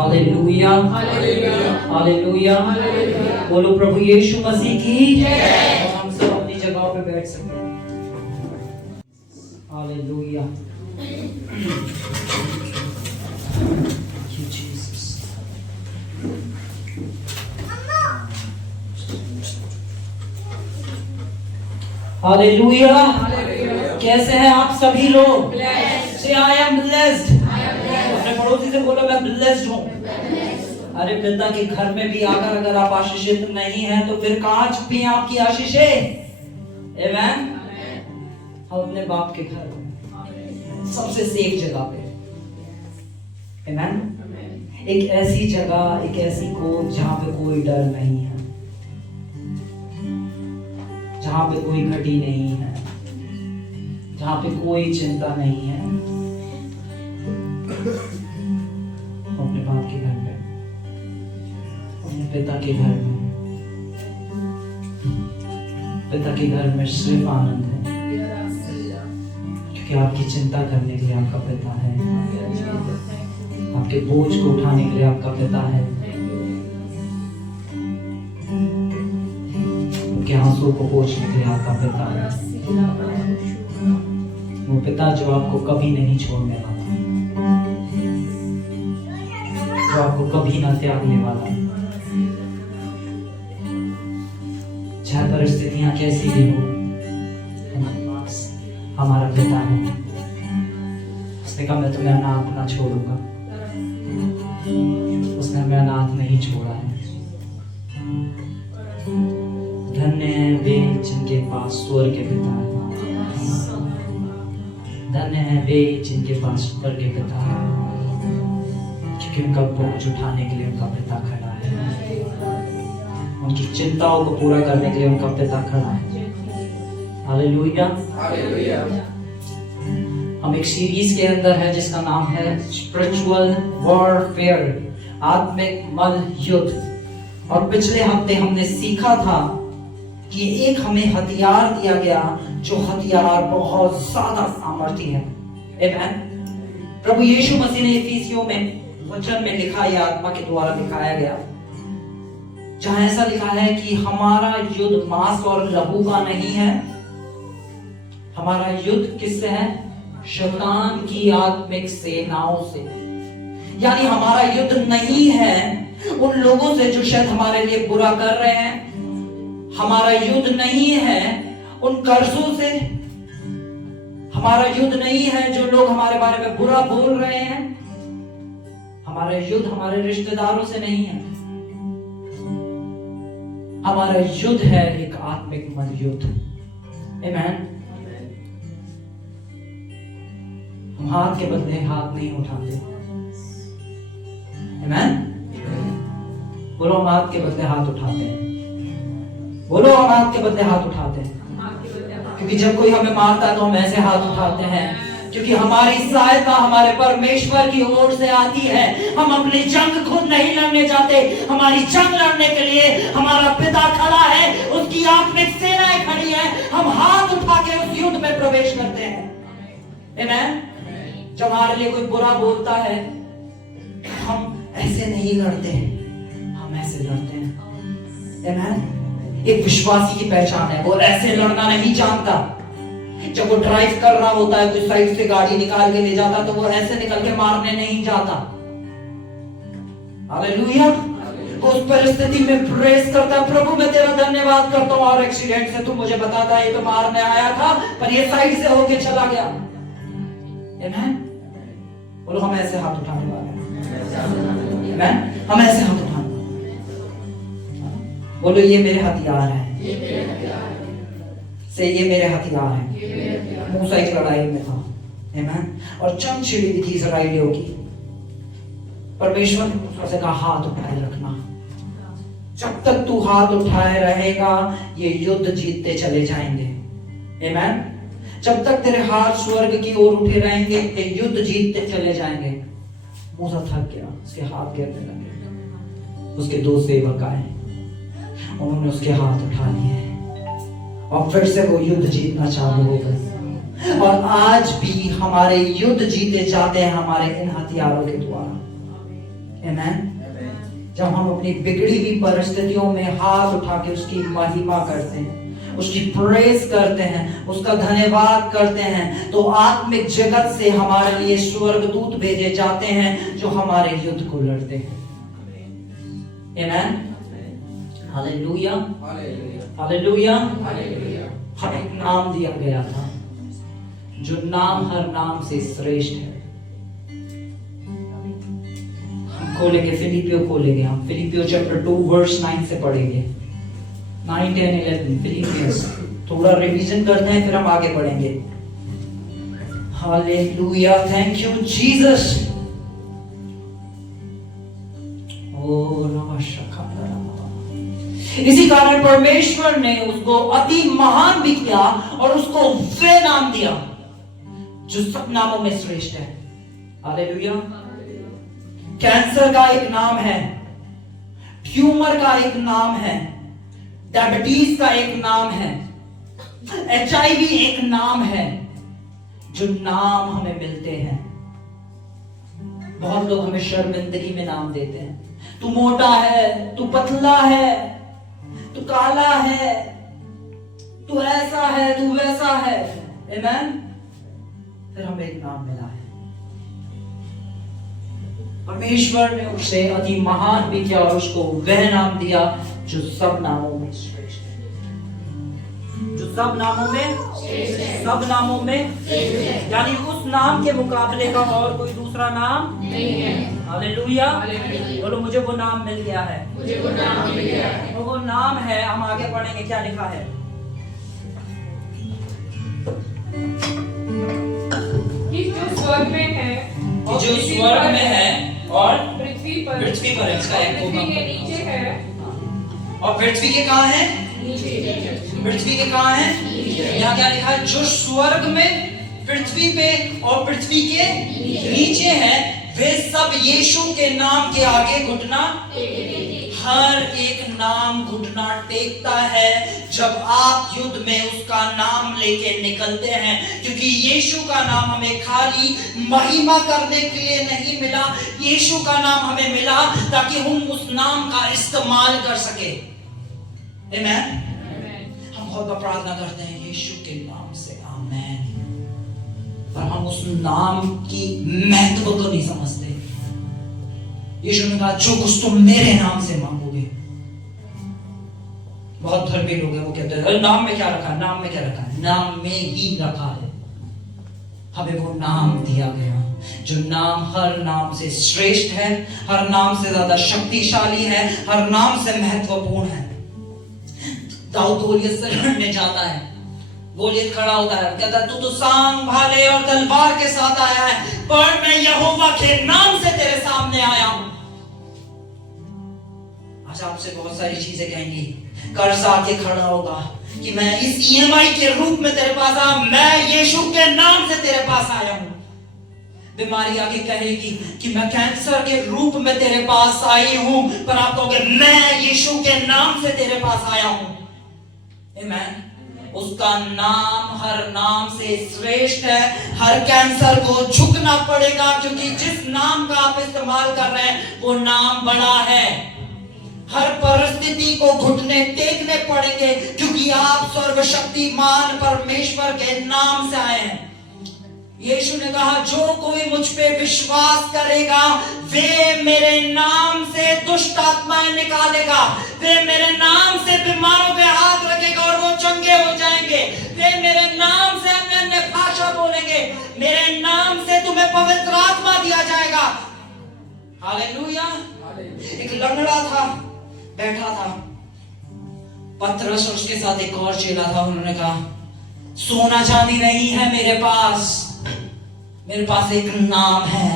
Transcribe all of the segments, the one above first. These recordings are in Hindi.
Hallelujah, hallelujah. बोलो प्रभु यीशु मसीह की जय। हम सब अपनी जगहों पे बैठ सकते हैं। हालेलुया। हालेलुया। कैसे हैं आप सभी लोग? से आई एम ब्लेस्ड। अपने पड़ोसी से बोलो मैं ब्लेस्ड हूँ। अरे पिता के घर में भी आकर अगर आप आशीषित नहीं हैं तो फिर कहाँ छुपी आपकी आशीषें? आमेन। हम अपने बाप के घर में सबसे सेफ जगह पे, आमेन। एक ऐसी जगह, एक ऐसी कोख जहाँ पे कोई डर नहीं है, जहाँ पे कोई घटी नहीं है, जहाँ पे कोई चिंता नहीं है। अपने बाप के घर में, अपने पिता के घर में, पिता के घर में सिर्फ आनंद है, क्योंकि आपकी चिंता करने के लिए आपका पिता है, आपके बोझ को उठाने के लिए आपका पिता है, आपके आंसू को पोंछने के लिए आपका पिता है। वो पिता जो आपको कभी नहीं छोड़ने वाला, जो आपको कभी ना त्यागने वाला, चाहे परिस्थितियां कैसी भी हो, हमारे पास हमारा पिता है। उसने कहा मैं तुम्हें अनाथ ना छोड़ूंगा। उसने हमें अनाथ नहीं छोड़ा है। धन्य है वे जिनके पास स्वर्ग के पिता है। धन्य है वे जिनके पास स्वर्ग के पिता है, क्योंकि उनका बोझ उठाने के लिए उनका पिता खड़ा है, उनकी चिंताओं को पूरा करने के लिए उनका पिता खड़ा है। हालेलुया। हम एक सीरीज के अंदर है जिसका नाम है स्पिरिचुअल वॉरफेयर, आत्मिक मल युद्ध। और पिछले हफ्ते हमने सीखा था कि एक हमें हथियार दिया गया जो हथियार बहुत ज्यादा सामर्थ्य है। आमेन। प्रभु यीशु मसीह ने इफिसियों में वचन में लिखा, यह आत्मा के द्वारा दिखाया गया, जहां ऐसा लिखा है कि हमारा युद्ध मांस और लहू का नहीं है। हमारा युद्ध किससे है? शैतान की आत्मिक सेनाओं से। यानी हमारा युद्ध नहीं है उन लोगों से जो शायद हमारे लिए बुरा कर रहे हैं। हमारा युद्ध नहीं है उन कर्जों से। हमारा युद्ध नहीं है जो लोग हमारे बारे में बुरा बोल रहे हैं। हमारा युद्ध हमारे रिश्तेदारों से नहीं है। हमारा युद्ध है एक आत्मिक मन युद्ध। आमेन। हम हाथ के बदले हाथ नहीं उठाते। आमेन। बोलो हम हाथ के बदले हाथ उठाते हैं। बोलो हम हाथ के बदले हाथ उठाते हैं, क्योंकि जब कोई हमें मारता है तो हम ऐसे हाथ उठाते हैं, क्योंकि हमारी सहायता हमारे परमेश्वर की ओर से आती है। हम अपनी जंग खुद नहीं लड़ने जाते। हमारी जंग लड़ने के लिए हमारा पिता खड़ा है, उसकी आत्मिक सेनाएं खड़ी है। हम हाथ उठा के उस युद्ध में प्रवेश करते हैं। आमेन। जब हमारे लिए कोई बुरा बोलता है, हम ऐसे नहीं लड़ते, हम ऐसे लड़ते हैं। आमेन। एक विश्वासी की पहचान है, वो ऐसे लड़ना नहीं जानता। जब वो ड्राइव कर रहा होता है तो साइड से गाड़ी निकाल के ले जाता, तो वो ऐसे निकल के मारने नहीं जाता। हालेलुया। उस परिस्थिति में प्रेस करता, प्रभु मैं तेरा धन्यवाद करता हूँ, और एक्सीडेंट से तू मुझे बताता ये तो मारने आया था पर ये साइड से होके चला गया। आमेन। बोलो हम ऐसे हाथ उठाने वाले हैं। आमेन। हम ऐसे हाथ उठाने। बोलो ये मेरे हथियार हैं। से ये मेरे हथियार हैं। मूसा एक लड़ाई में था। आमेन। और जंग छिड़ी हुई थी इस्राएलियों की। परमेश्वर ने मूसा से कहा हाथ उठाए रखना। जब तक तू हाथ उठाए रहेगा ये युद्ध जीतते चले जाएंगे। आमेन। जब तक तेरे हाथ स्वर्ग की ओर उठे रहेंगे ये युद्ध जीतते चले जाएंगे। मूसा थक गया, उसके हाथ गिरने लगे। उसके दो सेवक आए, उन्होंने उसके हाथ उठा लिए और फिर से वो युद्ध जीतना चालू हो गया। और आज भी हमारे युद्ध जीते जाते हैं हमारे इन हथियारों के द्वारा। आमेन। जब हम अपनी बिगड़ी हुई परिस्थितियों में हाथ उठा के उसकी महिमा करते हैं, उसकी प्रेज करते हैं, उसका धन्यवाद करते हैं, तो आत्मिक जगत से हमारे लिए स्वर्गदूत भेजे जाते हैं जो हमारे युद्ध को लड़ते हैं। आमेन। Hallelujah, hallelujah. हमें एक नाम दिया गया था जो नाम हर नाम से श्रेष्ठ है। खोलेंगे फिलिपियो, खोलेंगे हम फिलिपियो चैप्टर 2 वर्स 9 से पढ़ेंगे। 9, 10, 11 फिलिपियंस। थोड़ा रिवीजन करते हैं फिर हम आगे बढ़ेंगे। Hallelujah, thank you Jesus. ओ नमस्कार। इसी कारण परमेश्वर ने उसको अति महान भी किया और उसको वे नाम दिया जो सब नामों में श्रेष्ठ है। हालेलुया। कैंसर का एक नाम है, ट्यूमर का एक नाम है, डायबिटीज का एक नाम है, HIV एक नाम है। जो नाम हमें मिलते हैं, बहुत लोग हमें शर्मिंदगी में नाम देते हैं। तू मोटा है, तू पतला है, तू काला है, तू ऐसा है, तू वैसा है। आमेन। फिर हमें एक नाम मिला है। परमेश्वर ने उसे अति महान भी किया और उसको वह नाम दिया जो सब नामों में श्रेष्ठ है। जो सब नामों में, सब नामों में, यानी उस नाम के मुकाबले का और कोई दूसरा नाम नहीं है। हालेलुया। बोलो मुझे वो नाम मिल गया है, मुझे वो नाम मिल गया है। तो वो नाम है, हम आगे पढ़ेंगे क्या लिखा है। जो स्वर्ग में है, जो स्वर्ग में है और पृथ्वी पर है, इसका एक पृथ्वी के नीचे है। और पृथ्वी के कहाँ है? नीचे। पृथ्वी के कहाँ है? यहाँ क्या लिखा है? जो स्वर्ग में, पृथ्वी पे और पृथ्वी के नीचे है, वे सब यीशु के नाम के आगे घुटना, हर एक नाम घुटना टेकता है जब आप युद्ध में उसका नाम लेके निकलते हैं। क्योंकि यीशु का नाम हमें खाली महिमा करने के लिए नहीं मिला, यीशु का नाम हमें मिला ताकि हम उस नाम का इस्तेमाल कर सके। आमेन। हम बहुत बार प्रार्थना करते हैं यीशु के नाम से, आमेन, पर हम उस नाम की महत्व को नहीं समझते। यीशु ने कहा जो कुछ तुम मेरे नाम से मांगोगे। बहुत धर्मी लोग हैं, वो कहते हैं नाम में क्या रखा है, नाम में क्या रखा है, नाम में ही रखा है। हमें वो नाम दिया गया जो नाम हर नाम से श्रेष्ठ है, हर नाम से ज्यादा शक्तिशाली है, हर नाम से महत्वपूर्ण है। दाऊद गोलियत से लड़ने जाता है, गोलियत खड़ा होता है, कहता है तू तो सांग भाले और तलवार के साथ आया है, पर मैं यहोवा के नाम से तेरे सामने आया हूं। आज आपसे बहुत सारी चीजें कहेंगी, कर्ज आके खड़ा होगा कि मैं इस EMI के रूप में तेरे पास आया, मैं यीशु के नाम से तेरे पास आया हूं। बीमारी आके कहेगी कि मैं कैंसर के रूप में तेरे पास आई हूं, पर आप कहोगे मैं यीशु के नाम से तेरे पास आया हूं। आमेन। उसका नाम हर नाम से श्रेष्ठ है। हर कैंसर को झुकना पड़ेगा क्योंकि जिस नाम का आप इस्तेमाल कर रहे हैं वो नाम बड़ा है। हर परिस्थिति को घुटने टेकने पड़ेंगे क्योंकि आप सर्वशक्तिमान परमेश्वर के नाम से आए हैं। यीशु ने कहा जो कोई मुझ पे विश्वास करेगा वे मेरे नाम से दुष्ट आत्माएं निकालेगा, वे मेरे नाम से बीमारों पे हाथ रखेगा और वो चंगे हो जाएंगे, वे मेरे नाम से अन्य भाषा बोलेंगे, मेरे नाम से तुम्हें पवित्र आत्मा दिया जाएगा। हालेलुया। एक लंगड़ा था, बैठा था, पतरस और उसके साथ एक और चेला था। उन्होंने कहा सोना चांदी नहीं है मेरे पास एक नाम है,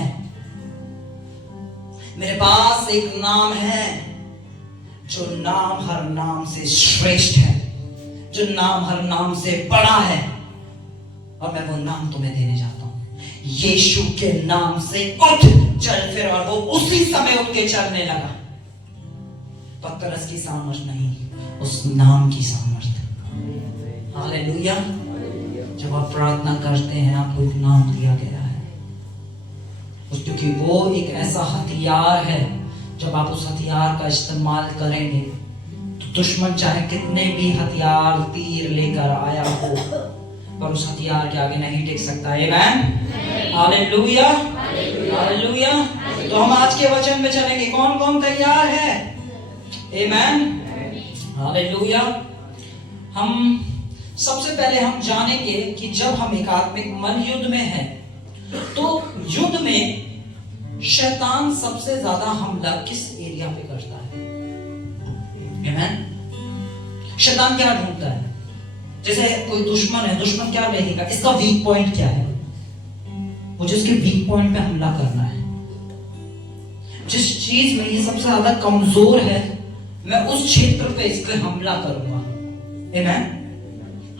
मेरे पास एक नाम है जो नाम हर नाम से श्रेष्ठ है, जो नाम हर नाम से बड़ा है, और मैं वो नाम तुम्हें देने जाता हूं। यीशु के नाम से उठ चल फिर, और वो उसी समय उठ के चलने लगा। पतरस की सामर्थ नहीं, उस नाम की सामर्थ। हालेलुया। जब आप प्रार्थना करते हैं आपको एक नाम दिया गया है, क्योंकि वो एक ऐसा हथियार है, जब आप उस हथियार का इस्तेमाल करेंगे तो दुश्मन चाहे कितने भी हथियार तीर लेकर आया हो, पर उस हथियार के आगे नहीं टिक सकता। आमीन, हालेलुया, हालेलुया। तो हम आज के वचन में चलेंगे। कौन कौन तैयार है? आमीन, हालेलुया। हम सबसे पहले हम जानेंगे कि जब हम एक आत्मिक मन युद्ध में हैं, तो युद्ध में शैतान सबसे ज्यादा हमला किस एरिया पे करता है? आमीन। शैतान क्या ढूंढता है? जैसे कोई दुश्मन है, दुश्मन क्या देखेगा? इसका वीक पॉइंट क्या है? मुझे उसके वीक पॉइंट पे हमला करना है। जिस चीज में ये सबसे ज्यादा कमजोर है, मैं उस क्षेत्र पे इस पे हमला करूंगा। आमीन,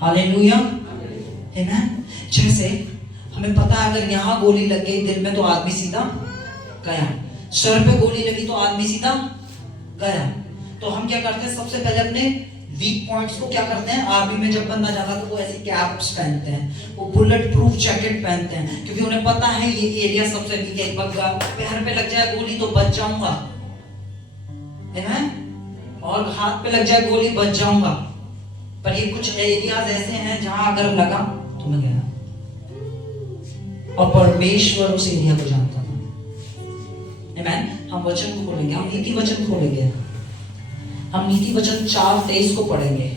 हालेलुया, आमीन। जैसे हमें पता है अगर यहाँ गोली लग गई दिल में तो आदमी सीधा गया, सर पे गोली लगी तो आदमी सीधा गया। तो हम क्या करते हैं? सबसे पहले अपने वीक पॉइंट्स को क्या करते हैं? आर्मी में जब बंदा जाता है तो वो ऐसी कैप्स पहनते हैं, वो बुलेट प्रूफ जैकेट पहनते हैं, क्योंकि उन्हें पता है ये एरिया सबसे वीक है। पैर पे लग जाए गोली तो बच जाऊंगा, और हाथ पे लग जाए गोली बच जाऊंगा। पर ये कुछ एरियाज ऐसे हैं जहां अगर लगा तो मैं गया। और परमेश्वर उस एरिया को जानता था। आमीन। हम वचन खोलेंगे, हम नीति वचन खोलेंगे, हम नीति वचन 4:23 को पढ़ेंगे।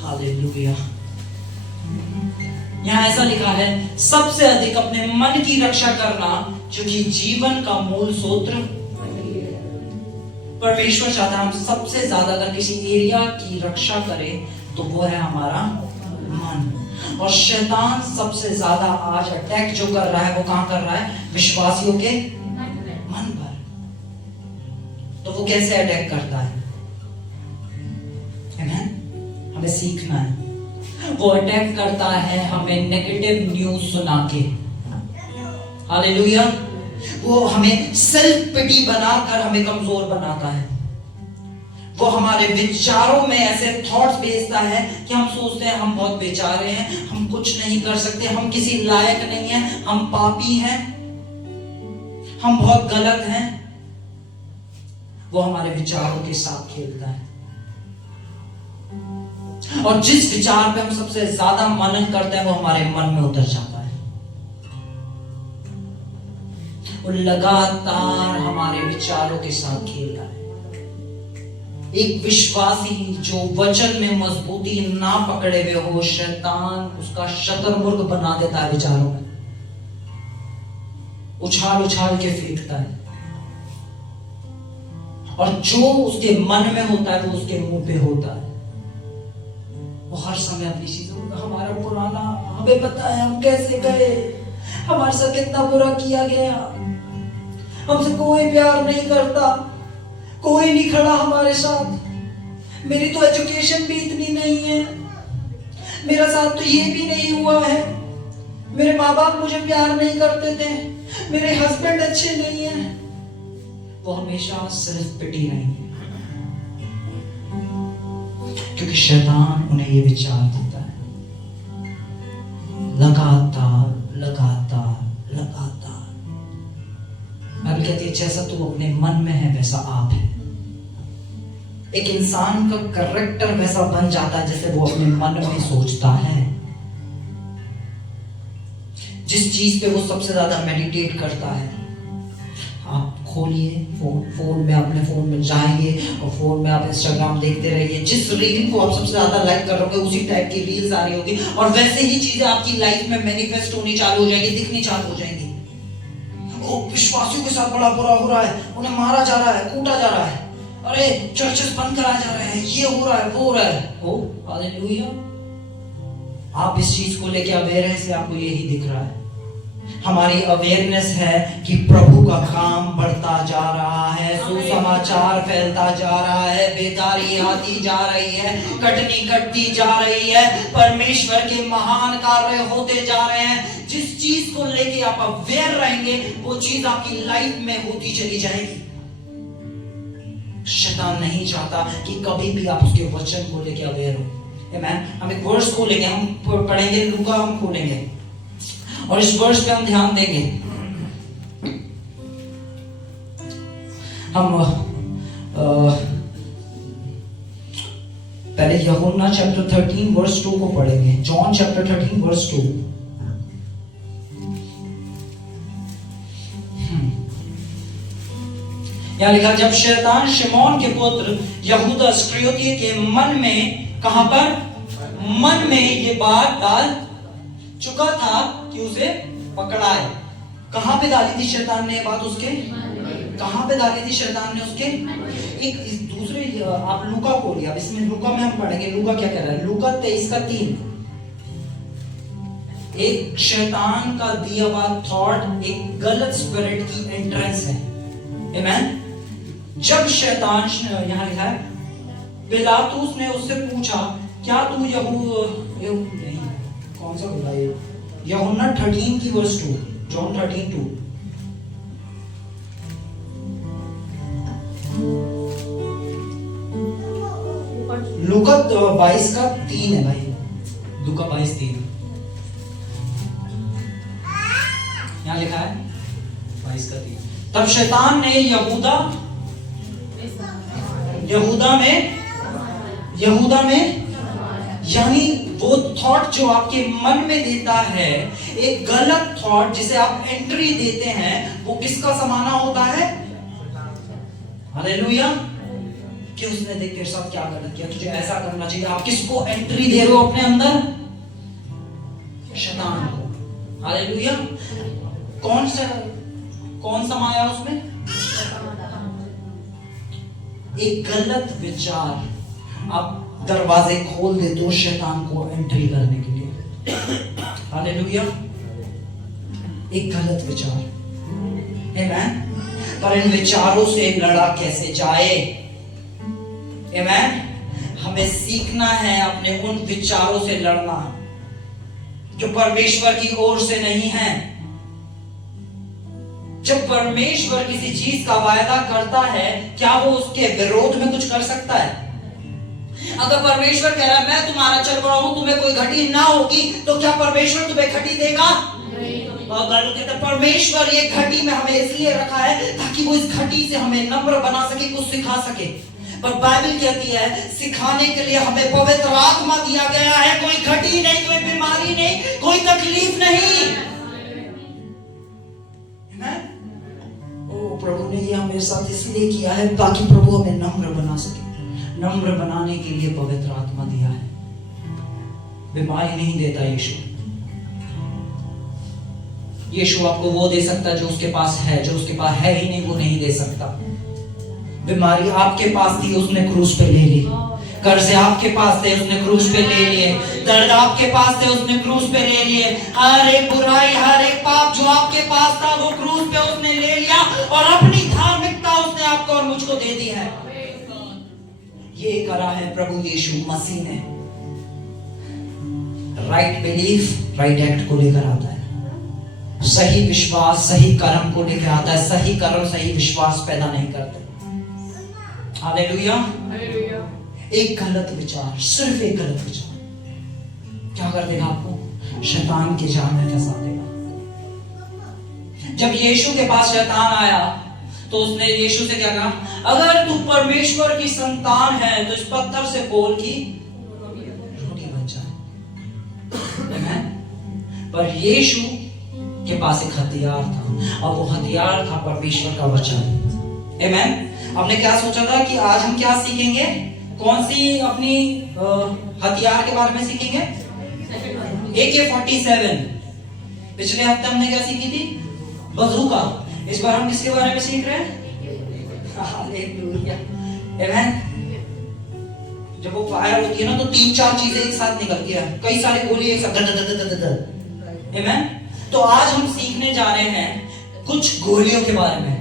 हालेलुया। यहां ऐसा लिखा है, सबसे अधिक अपने मन की रक्षा करना, जो कि जीवन का मूल सूत्र। परमेश्वर चाहता है हम सबसे ज्यादा अगर किसी एरिया की रक्षा करें तो वो है हमारा मन। और शैतान सबसे ज्यादा आज अटैक जो कर रहा है वो कहां कर रहा है? विश्वासियों के मन पर। तो वो कैसे अटैक करता है? हमें सीखना है। वो अटैक करता है हमें नेगेटिव न्यूज सुना के। हालेलुया। वो हमें सेल्फ पिटी बनाकर हमें कमजोर बनाता है। वो हमारे विचारों में ऐसे थॉट्स भेजता है कि हम सोचते हैं हम बहुत बेचारे हैं, हम कुछ नहीं कर सकते, हम किसी लायक नहीं हैं, हम पापी हैं, हम बहुत गलत हैं। वो हमारे विचारों के साथ खेलता है। और जिस विचार पे हम सबसे ज्यादा मनन करते हैं वो हमारे मन में उतर जाता है। वो लगातार हमारे विचारों के साथ खेल रहा है। एक विश्वासी जो वचन में मजबूती ना पकड़े हुए हो, शैतान उसका शतरमुर्ग बना देता है विचारों में, उछाल उछाल के फेंकता है। और जो उसके मन में होता है वो उसके मुंह पे होता है। वो हर समय अपनी चीजों का, हमारा पुराना, हमें पता है हम कैसे गए, हमारे साथ कितना बुरा किया गया, हमसे कोई प्यार नहीं करता, कोई नहीं खड़ा हमारे साथ, मेरी तो एजुकेशन भी इतनी नहीं है, मेरा साथ तो ये भी नहीं हुआ है, मेरे माँ बाप मुझे प्यार नहीं करते थे, मेरे हस्बैंड अच्छे नहीं हैं। वो हमेशा सेल्फ पिटी नहीं है, क्योंकि शैतान उन्हें ये विचार देता है लगातार लगातार लगातार। बाइबल कहती है जैसा तू अपने मन में है वैसा आप है। एक इंसान का कैरेक्टर वैसा बन जाता है जैसे वो अपने मन में सोचता है। जिस चीज पे वो सबसे ज्यादा मेडिटेट करता है, आप खोलिए फोन में, अपने फोन में जाइए और फोन में आप इंस्टाग्राम देखते रहिए। जिस रील को आप सबसे ज्यादा लाइक कर रहे होगे उसी टाइप की रील्स आ रही होगी, और वैसे ही चीजें आपकी लाइफ में मैनिफेस्ट होनी चालू हो जाएंगी, दिखनी चालू हो जाएंगी। ओ, विश्वासियों के साथ बड़ा बुरा हो रहा है, उन्हें मारा जा रहा है, कूटा जा रहा है, अरे चर्चेस बंद कराए जा रहे हैं, ये हो रहा है, वो हो रहा है। ओ हालेलुया। आप इस चीज को लेके अवेयर हैं, इसलिए आपको यही दिख रहा है। हमारी अवेयरनेस है कि प्रभु का काम बढ़ता जा रहा है, सुसमाचार फैलता जा रहा है, बेदारी आती जा रही है, कटनी कटती जा रही है, परमेश्वर के महान कार्य होते जा रहे हैं। जिस चीज को लेके आप अवेयर रहेंगे वो चीज आपकी लाइफ में होती चली जाएगी। शैतान नहीं चाहता कि कभी भी आप उसके वचन को लेके अवेयर हो। आमीन। हम एक वर्स खोलेंगे, हम पढ़ेंगे लूका, हम खोलेंगे और इस वर्ष पे हम ध्यान देंगे। हम पहले यूहन्ना चैप्टर 13 वर्स 2 को पढ़ेंगे। John chapter 13 verse 2। यहाँ लिखा, जब शैतान शिमोन के पुत्र यहूदा इस्करियोती के मन में, कहां पर? मन में ये बात डाल चुका था कि उसे पकड़ाए। कहां पे डाली थी शैतान ने ये बात? उसके कहां पे डाली थी शैतान ने? उसके एक दूसरे, आप लूका खोलिए। अब इसमें लूका में हम पढ़ेंगे लूका क्या कह रहा है। लूका 23:3। एक शैतान का दिया हुआ थॉट, एक गलत स्पिरिट की एंट्रेंस है। आमीन। जब शैतान, यहां लिखा है, पिलातुस ने उससे पूछा, क्या तू नहीं, कौन सा बोला ये? यूहन्ना 13 की वर्स 2, जॉन 13:2। लूका 22:3 है भाई। लूका 22:3 यहां लिखा है 22:3। तब शैतान ने यहूदा में यानी वो थॉट जो आपके मन में देता है, एक गलत थॉट जिसे आप एंट्री देते हैं, वो किसका समाना होता है? हालेलुया। कि उसने देख के साथ क्या गलत किया, तुझे ऐसा करना चाहिए। आप किसको एंट्री दे रहे हो अपने अंदर? शैतान को। हालेलुया। कौन समाया उसमें? एक गलत विचार। आप दरवाजे खोल देते हो शैतान को एंट्री करने के लिए। हालेलुया। एक गलत विचार। आमीन। पर इन विचारों से लड़ा कैसे जाए? आमीन। हमें सीखना है अपने उन विचारों से लड़ना जो परमेश्वर की ओर से नहीं है। जब परमेश्वर किसी चीज का वायदा करता है, क्या वो उसके विरोध में कुछ कर सकता है? अगर परमेश्वर कह रहा है मैं तुम्हारा चल रहा हूं, तुम्हें कोई घटी ना होगी, तो क्या परमेश्वर तुम्हें घटी देगा? परमेश्वर ये घटी में हमें इसलिए रखा है ताकि वो इस घटी से हमें नम्र बना सके, कुछ सिखा सके। पर बाइबल कहती है सिखाने के लिए हमें पवित्र आत्मा दिया गया है। कोई घटी नहीं, कोई बीमारी नहीं, कोई तकलीफ नहीं। प्रभु ने ये मेरे साथ इसलिए किया है ताकि प्रभु हमें नम्र बना सके। नम्र बनाने के लिए पवित्र आत्मा दिया है। बीमारी नहीं देता यीशु। यीशु आपको वो दे सकता है जो उसके पास है, जो उसके पास है ही नहीं वो नहीं दे सकता। बीमारी आपके पास थी, उसने क्रूस पे ले ली। कर्ज आपके पास थे, उसने क्रूस पे ले लिए। दर्द आपके पास थे, उसने क्रूस पे ले लिए। हर एक बुराई, हर एक पाप जो आपके पास था, वो क्रूस पे उसने ले लिया और अपनी धार्मिकता उसने आपको और मुझको दे दी है। ये करा है प्रभु यीशु मसीह ने। राइट बिलीफ राइट एक्ट को लेकर आता है। सही विश्वास सही कर्म को लेकर आता है। सही कर्म सही विश्वास पैदा नहीं करते। हालेलुया। एक गलत विचार, सिर्फ एक गलत विचार क्या कर देगा आपको? शैतान के जाल में फंसा देगा। जब यीशु के पास शैतान आया तो उसने यीशु से क्या कहा? अगर तू परमेश्वर की संतान है तो इस पत्थर से बोल कि रोटी बन जाए। पर यीशु के पास एक हथियार था और वो हथियार था परमेश्वर का वचन। आमीन। हमने क्या सोचा था कि आज हम क्या सीखेंगे? कौन सी अपनी हथियार के बारे में सीखेंगे? AK-47। पिछले हफ्ते हमने क्या सीखी थी? बंदूका। इस बार हम किसके बारे में सीख रहे हैं? हालेलुया। आमीन। जब वो फायर होती है ना तो 3-4 चीजें एक साथ निकलती है। कई सारी गोली एक साथ। आमीन। तो आज हम सीखने जा रहे हैं कुछ गोलियों के बारे में।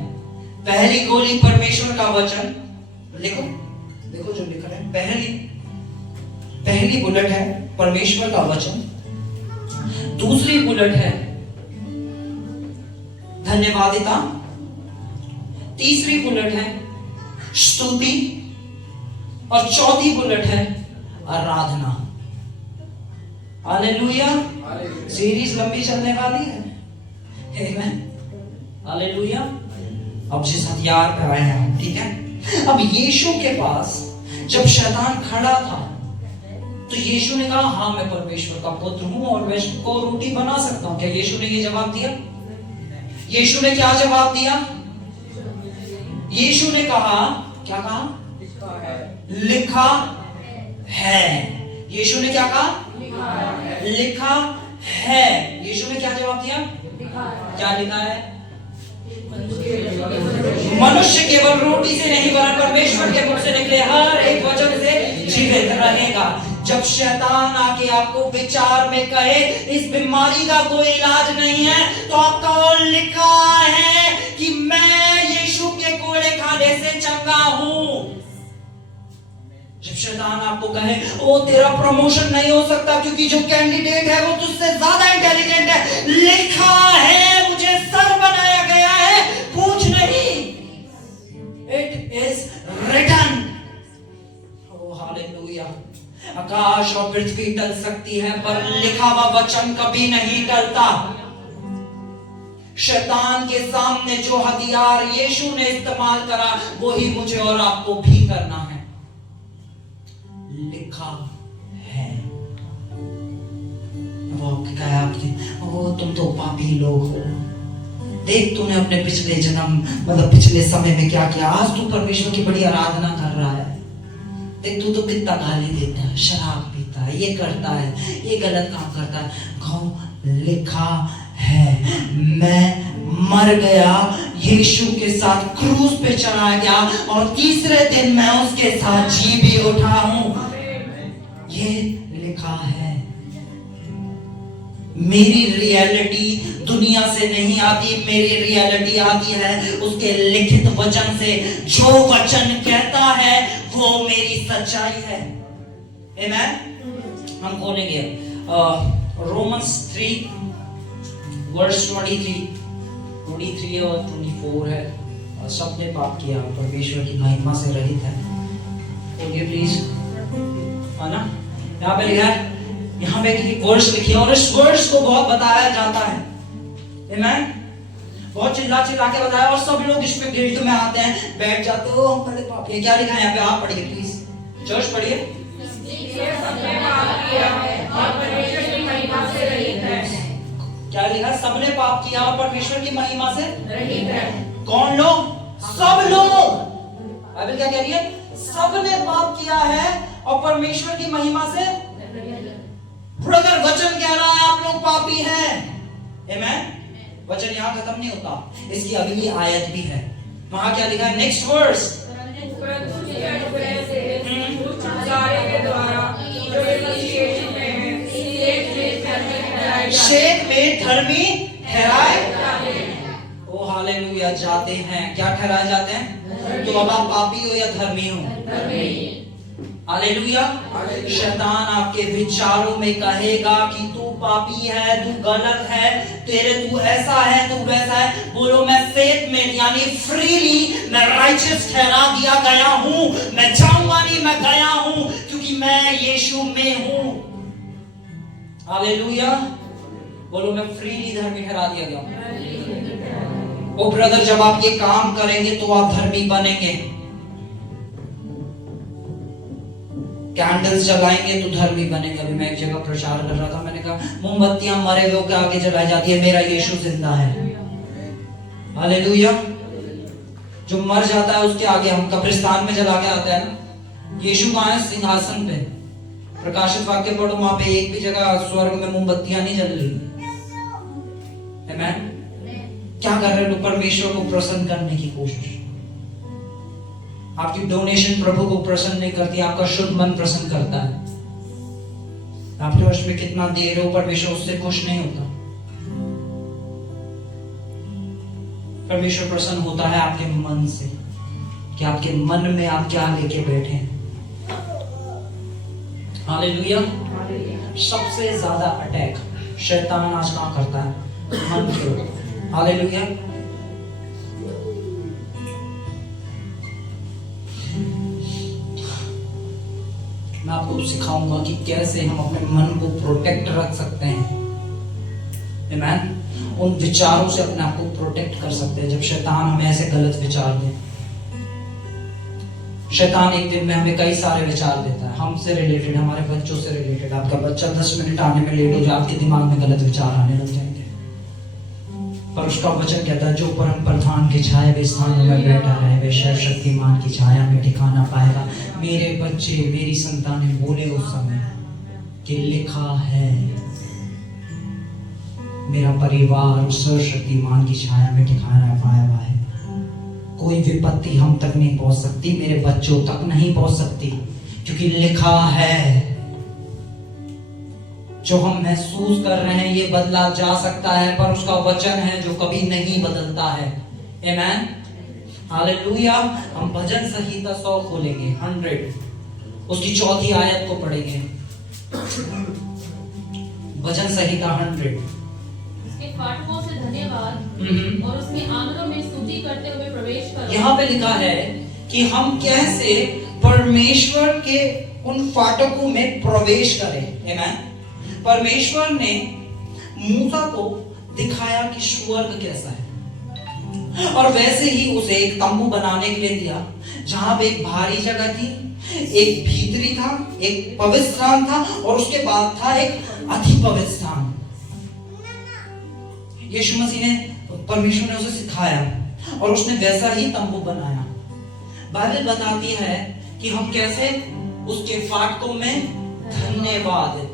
पहली गोली परमेश्वर का वचन। देखो देखो जो लिखा है, पहली बुलेट है परमेश्वर का वचन। दूसरी बुलेट है धन्यवादिता। तीसरी बुलेट है स्तुति और चौथी बुलेट है आराधना। हालेलुया। सीरीज लंबी चलने वाली है। Amen. हालेलुया। अब जिस हथियार पे आए हैं, ठीक है। अब यीशु के पास जब शैतान खड़ा था तो यीशु ने कहा हाँ मैं परमेश्वर का पुत्र हूं और मैं इसको रोटी बना सकता हूं। क्या यीशु ने ये जवाब दिया? यीशु ने क्या जवाब दिया? यीशु ने कहा, क्या कहा? लिखा है। यीशु ने क्या कहा? लिखा है। यीशु ने क्या जवाब दिया? क्या लिखा है? मनुष्य केवल रोटी से नहीं वरन परमेश्वर के मुख से निकले हर एक वचन से जीवित रहेगा। जब शैतान आके आपको विचार में कहे इस बीमारी का कोई इलाज नहीं है, तो आपका और लिखा है कि मैं यीशु के कोड़े खाने से चंगा हूं। जब शैतान आपको कहे ओ तेरा प्रमोशन नहीं हो सकता क्योंकि जो कैंडिडेट है वो तुझसे ज्यादा इंटेलिजेंट है, लिखा है मुझे सर बनाया गया है, पूछ नहीं, इट इज रिटन। ओ हालेलुया। आकाश और पृथ्वी टल सकती है पर लिखा हुआ वचन कभी नहीं टलता। शैतान के सामने जो हथियार यीशु ने इस्तेमाल करा वही मुझे और आपको भी करना है। लिखा है। वो क्या है आपके, वो तुम तो पापी लोग हो, देख तूने अपने पिछले जन्म मतलब पिछले समय में क्या किया, आज तू परमेश्वर की बड़ी आराधना कर रहा है, देख तू तो कितना गाली देता है, शराब पीता है, ये करता है, ये गलत काम करता है। कहो लिखा है मैं मर गया, यीशु के साथ क्रूस पे चढ़ा गया और तीसरे दिन मैं उसके साथ जी भी उठा हूं। ये लिखा है। मेरी रियलिटी दुनिया से नहीं आती, मेरी रियलिटी आती है उसके लिखित वचन से। जो वचन कहता है वो मेरी सच्चाई है। आमेन। हम खोलेंगे रोमन्स 3 वर्स 23 और 24 है। सबने पाप किया, परमेश्वर की महिमा से रहित है। खोलिए प्लीज, है ना? यहाँ पे लिखा है, यहाँ पे एक वर्स लिखी है और इस वर्स को बहुत बताया जाता है। आमेन। बहुत चिल्ला चिल्ला के बताया और सब लोग इस पे गिल्ट में आते हैं, बैठ जाते हो हम बड़े पापी। क्या लिखा है यहाँ पे? आप पढ़िए प्लीज, चर्च पढ़िए। क्या लिखा? सबने पाप किया और परमेश्वर की महिमा से रहित है। कौन लोग? सब लोग। बाइबल क्या कह रही है? सबने पाप किया है और परमेश्वर की महिमा से। अगर वचन कह रहा है आप लोग पापी हैं, आमेन, वचन यहां खत्म नहीं होता, इसकी अगली आयत भी है। वहां क्या लिखा है? नेक्स्ट वर्स, शेख में धर्मी ठहराए। ओ हालेलुया, जाते हैं। क्या ठहराए जाते हैं? तो अब आप पापी हो या धर्मी हो? हालेलुया। शैतान आपके विचारों में कहेगा कि तू पापी है, तू गलत है, तू ऐसा है, तू वैसा है। बोलो मैं फेथ में यानी फ्रीली मैं राइचियस ठहरा दिया गया हूं, मैं जाऊंगा नहीं, मैं गया हूं क्योंकि मैं यीशु में हूं। हालेलुया। बोलो मैं फ्रीली धर्मी ठहरा दिया गया हूं। ओ ब्रदर, जब आप ये काम करेंगे तो आप धर्मी बनेंगे। कैंडल्स जलाएंगे तो धर्मी बनेंगे। अभी मैं एक जगह प्रचार कर रहा था, मैंने कहा मोमबत्तियां मरे लोग के आगे जलाई जाती है, मेरा यीशु जिंदा है। हालेलुया। जो मर जाता है उसके आगे हम कब्रिस्तान में जला के आते हैं ना। यीशु कहाँ है? सिंहासन पे। प्रकाशित वाक्य पढ़ो, वहां पे एक भी जगह स्वर्ग में मोमबत्तियां नहीं जल रही। आमेन। क्या कर रहे लोग? परमेश्वर को प्रसन्न करने की कोशिश। आपकी डोनेशन प्रभु को प्रसन्न नहीं करती, आपका शुद्ध मन प्रसन्न करता है। आपके वर्ष में कितना दे रहे हो, परमेश्वर उससे खुश नहीं होता। परमेश्वर प्रसन्न होता है आपके मन से, कि आपके मन में आप क्या लेके बैठे हैं। हालेलुया। सबसे ज्यादा अटैक शैतान आज कहां करता है? मन के ऊपर। हालेलुया। मैं आपको सिखाऊंगा कि कैसे हम अपने मन को प्रोटेक्ट रख सकते हैं। आमेन। उन विचारों से अपने आप को प्रोटेक्ट कर सकते हैं जब शैतान हमें ऐसे गलत विचार दे। शैतान एक दिन में हमें कई सारे विचार देता है, हमसे रिलेटेड, हमारे बच्चों से रिलेटेड। आपका बच्चा 10 मिनट आने में लेट हो जाए, आपके दिमाग में गलत विचार आने लग जाएंगे। पर उसका वचन कहता है, जो परम प्रधान की छाया के स्थानों में बैठा रहे, वे सर्वशक्तिमान की छाया में ठिकाना पाएगा। मेरे बच्चे, मेरी संतानें बोले उस समय कि लिखा है, मेरा परिवार उस सर्वशक्तिमान की छाया में ठिकाना पाया हुआ है। कोई विपत्ति हम तक नहीं पहुंच सकती, मेरे बच्चों तक नहीं पहुंच सकती, क्योंकि लिखा है। जो हम महसूस कर रहे हैं ये बदला जा सकता है, पर उसका वचन है जो कभी नहीं बदलता है। आमेन, हालेलुया। हम भजन संहिता 100 खोलेंगे, 100, उसकी 4थी आयत को पढ़ेंगे। भजन संहिता 100। उसके फाटकों से धन्यवाद और उसके आंगनों में स्तुति करते हुए प्रवेश करो। यहाँ पे लिखा है कि हम कैसे परमेश्वर के उन फाटकों में प्रवेश करें। आमेन। परमेश्वर ने मूसा को दिखाया कि स्वर्ग कैसा है, और वैसे ही उसे एक तंबू बनाने के लिए दिया, जहां पे एक भारी जगह थी, एक भीतरी था, एक पवित्र स्थान था, और उसके बाद था एक अति पवित्र स्थान। यीशु मसीह ने, परमेश्वर ने उसे सिखाया और उसने वैसा ही तंबू बनाया। बाइबल बताती है कि हम कैसे उसके फाटकों में धन्यवाद।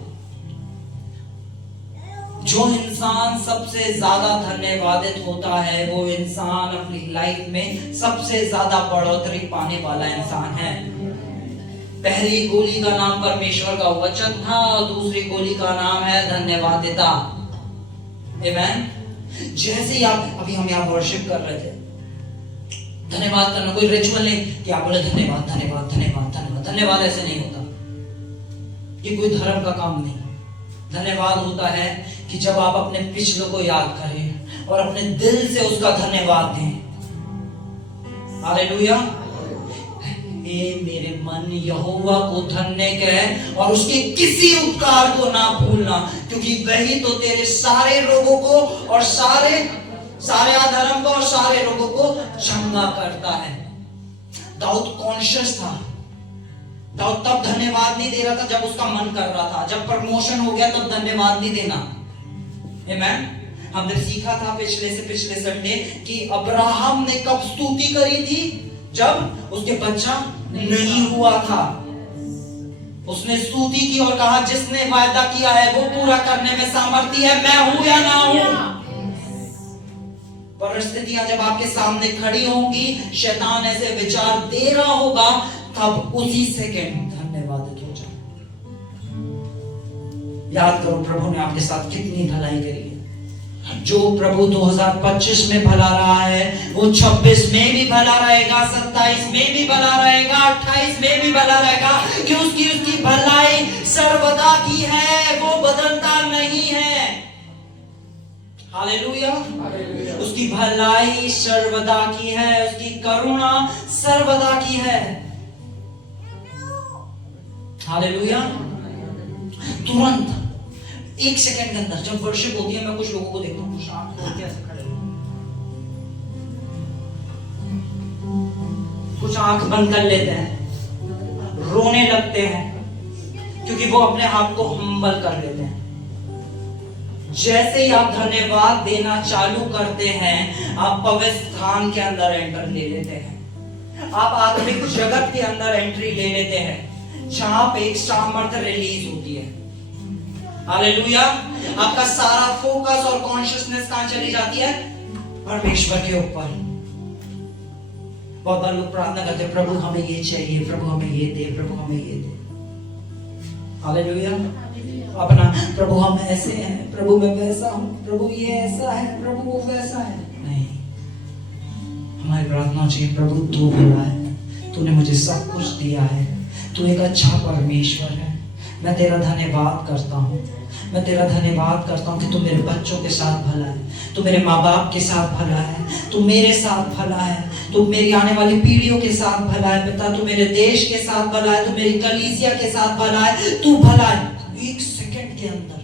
जो इंसान सबसे ज्यादा धन्यवादित होता है, वो इंसान अपनी लाइफ में सबसे ज्यादा बढ़ोतरी पाने वाला इंसान है। पहली गोली का नाम परमेश्वर का वचन था, और दूसरी गोली का नाम है धन्यवादिता। आमेन। जैसे ही आप, अभी हम यहाँ वर्शिप कर रहे थे, धन्यवाद करना कोई रिचुअल नहीं कि आप बोले धन्यवाद धन्यवाद धन्यवाद धन्यवाद। धन्यवाद ऐसे नहीं होता, ये कोई धर्म का काम नहीं। धन्यवाद होता है कि जब आप अपने पिछले को याद करें और अपने दिल से उसका धन्यवाद दें। हालेलुया। ए मेरे मन यहोवा को धन्य कह और उसके किसी उपकार को ना भूलना, क्योंकि वही तो तेरे सारे रोगों को और सारे अधर्म को और सारे रोगों को चंगा करता है। दाऊद कॉन्शियस था। दाऊद तब धन्यवाद नहीं दे रहा था जब उसका मन कर रहा था। जब प्रमोशन हो गया तब धन्यवाद नहीं देना। आमेन। हमने सीखा था पिछले संडे कि अब्राहम ने कब स्तुति करी थी, जब उसके बच्चा नहीं हुआ था। उसने स्तुति की और कहा, जिसने वायदा किया है वो पूरा करने में सामर्थ्य है, मैं हूं या ना हूं। परिस्थितियां जब आपके सामने खड़ी होंगी, शैतान ऐसे विचार दे रहा होगा, तब उसी सेकंड धन्यवाद हो जाओ। याद करो प्रभु ने आपके साथ कितनी भलाई करी है। जो प्रभु 2025 में भला रहा है, वो 26 में भी भला रहेगा, 27 में भी भला रहेगा, 28 में भी भला रहेगा, क्योंकि उसकी भलाई सर्वदा की है, वो बदलता नहीं है। हालेलुया। उसकी भलाई सर्वदा की है, उसकी करुणा सर्वदा की है। हालेलुया। तुरंत 1 सेकंड के अंदर जब वर्शिप होती है, मैं कुछ लोगों को देखता हूँ, कुछ आंख खोल के ऐसे खड़े, कुछ आंख बंद कर लेते हैं, रोने लगते हैं, क्योंकि वो अपने आप को हम्बल कर लेते हैं। जैसे ही आप धन्यवाद देना चालू करते हैं, आप पवित्र स्थान के अंदर एंटर ले लेते हैं। आप आत्मिक जगत के अंदर एंट्री ले लेते हैं, जहां पे एक सामर्थ्य रिलीज होती है। हालेलुया। आपका सारा फोकस और कॉन्शियसनेस कहां चली जाती है? परमेश्वर के ऊपर। बहुत बार लोग प्रार्थना करते हैं, प्रभु हमें ये चाहिए, प्रभु हमें ये दे, प्रभु हमें ये दे। हालेलुया। अपना प्रभु हम ऐसे हैं, प्रभु मैं वैसा हूं, प्रभु ये ऐसा है, प्रभु वो वैसा है। नहीं, हमारी प्रार्थना चाहिए, प्रभु तू भला है, तूने मुझे सब कुछ दिया है, तू एक अच्छा परमेश्वर है। मैं तेरा धन्यवाद करता हूँ, मैं तेरा धन्यवाद करता हूँ कि तू मेरे बच्चों के साथ भला है, तू मेरे माँ बाप के साथ भला है, तू मेरे साथ भला है, तू मेरी आने वाली पीढ़ियों के साथ भला है। पिता तू मेरे देश के साथ भला है, तू मेरी कलीसिया के साथ भला है, तू भला है। 1 सेकंड के अंदर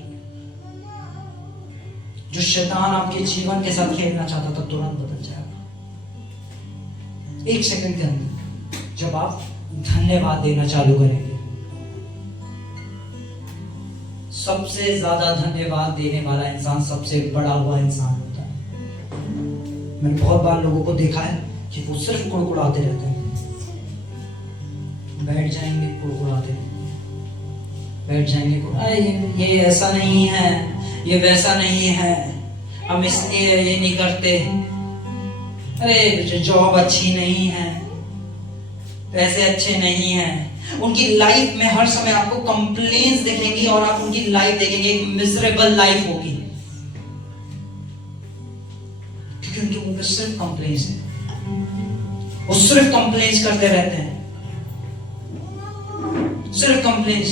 जो शैतान आपके जीवन के साथ खेलना चाहता था तुरंत बदल जाएगा 1 सेकंड के अंदर, जब आप धन्यवाद देना चालू करेंगे। सबसे ज्यादा धन्यवाद देने वाला इंसान सबसे बड़ा हुआ इंसान होता है। मैंने बहुत बार लोगों को देखा है कि वो सिर्फ कुड़कुड़ाते रहते हैं, बैठ जाएंगे कुड़कुड़ाते, बैठ जाएंगे, ये ऐसा नहीं है, ये वैसा नहीं है, हम इसलिए ये नहीं करते, अरे जॉब अच्छी नहीं है, पैसे अच्छे नहीं हैं। उनकी लाइफ में हर समय आपको कंप्लेंट्स दिखेंगी और आप उनकी लाइफ देखेंगे, एक मिजरेबल लाइफ होगी, क्योंकि उनके मुंह पे सिर्फ कंप्लेंट्स है। वो सिर्फ कंप्लेंट्स करते रहते हैं, सिर्फ कंप्लेंट्स,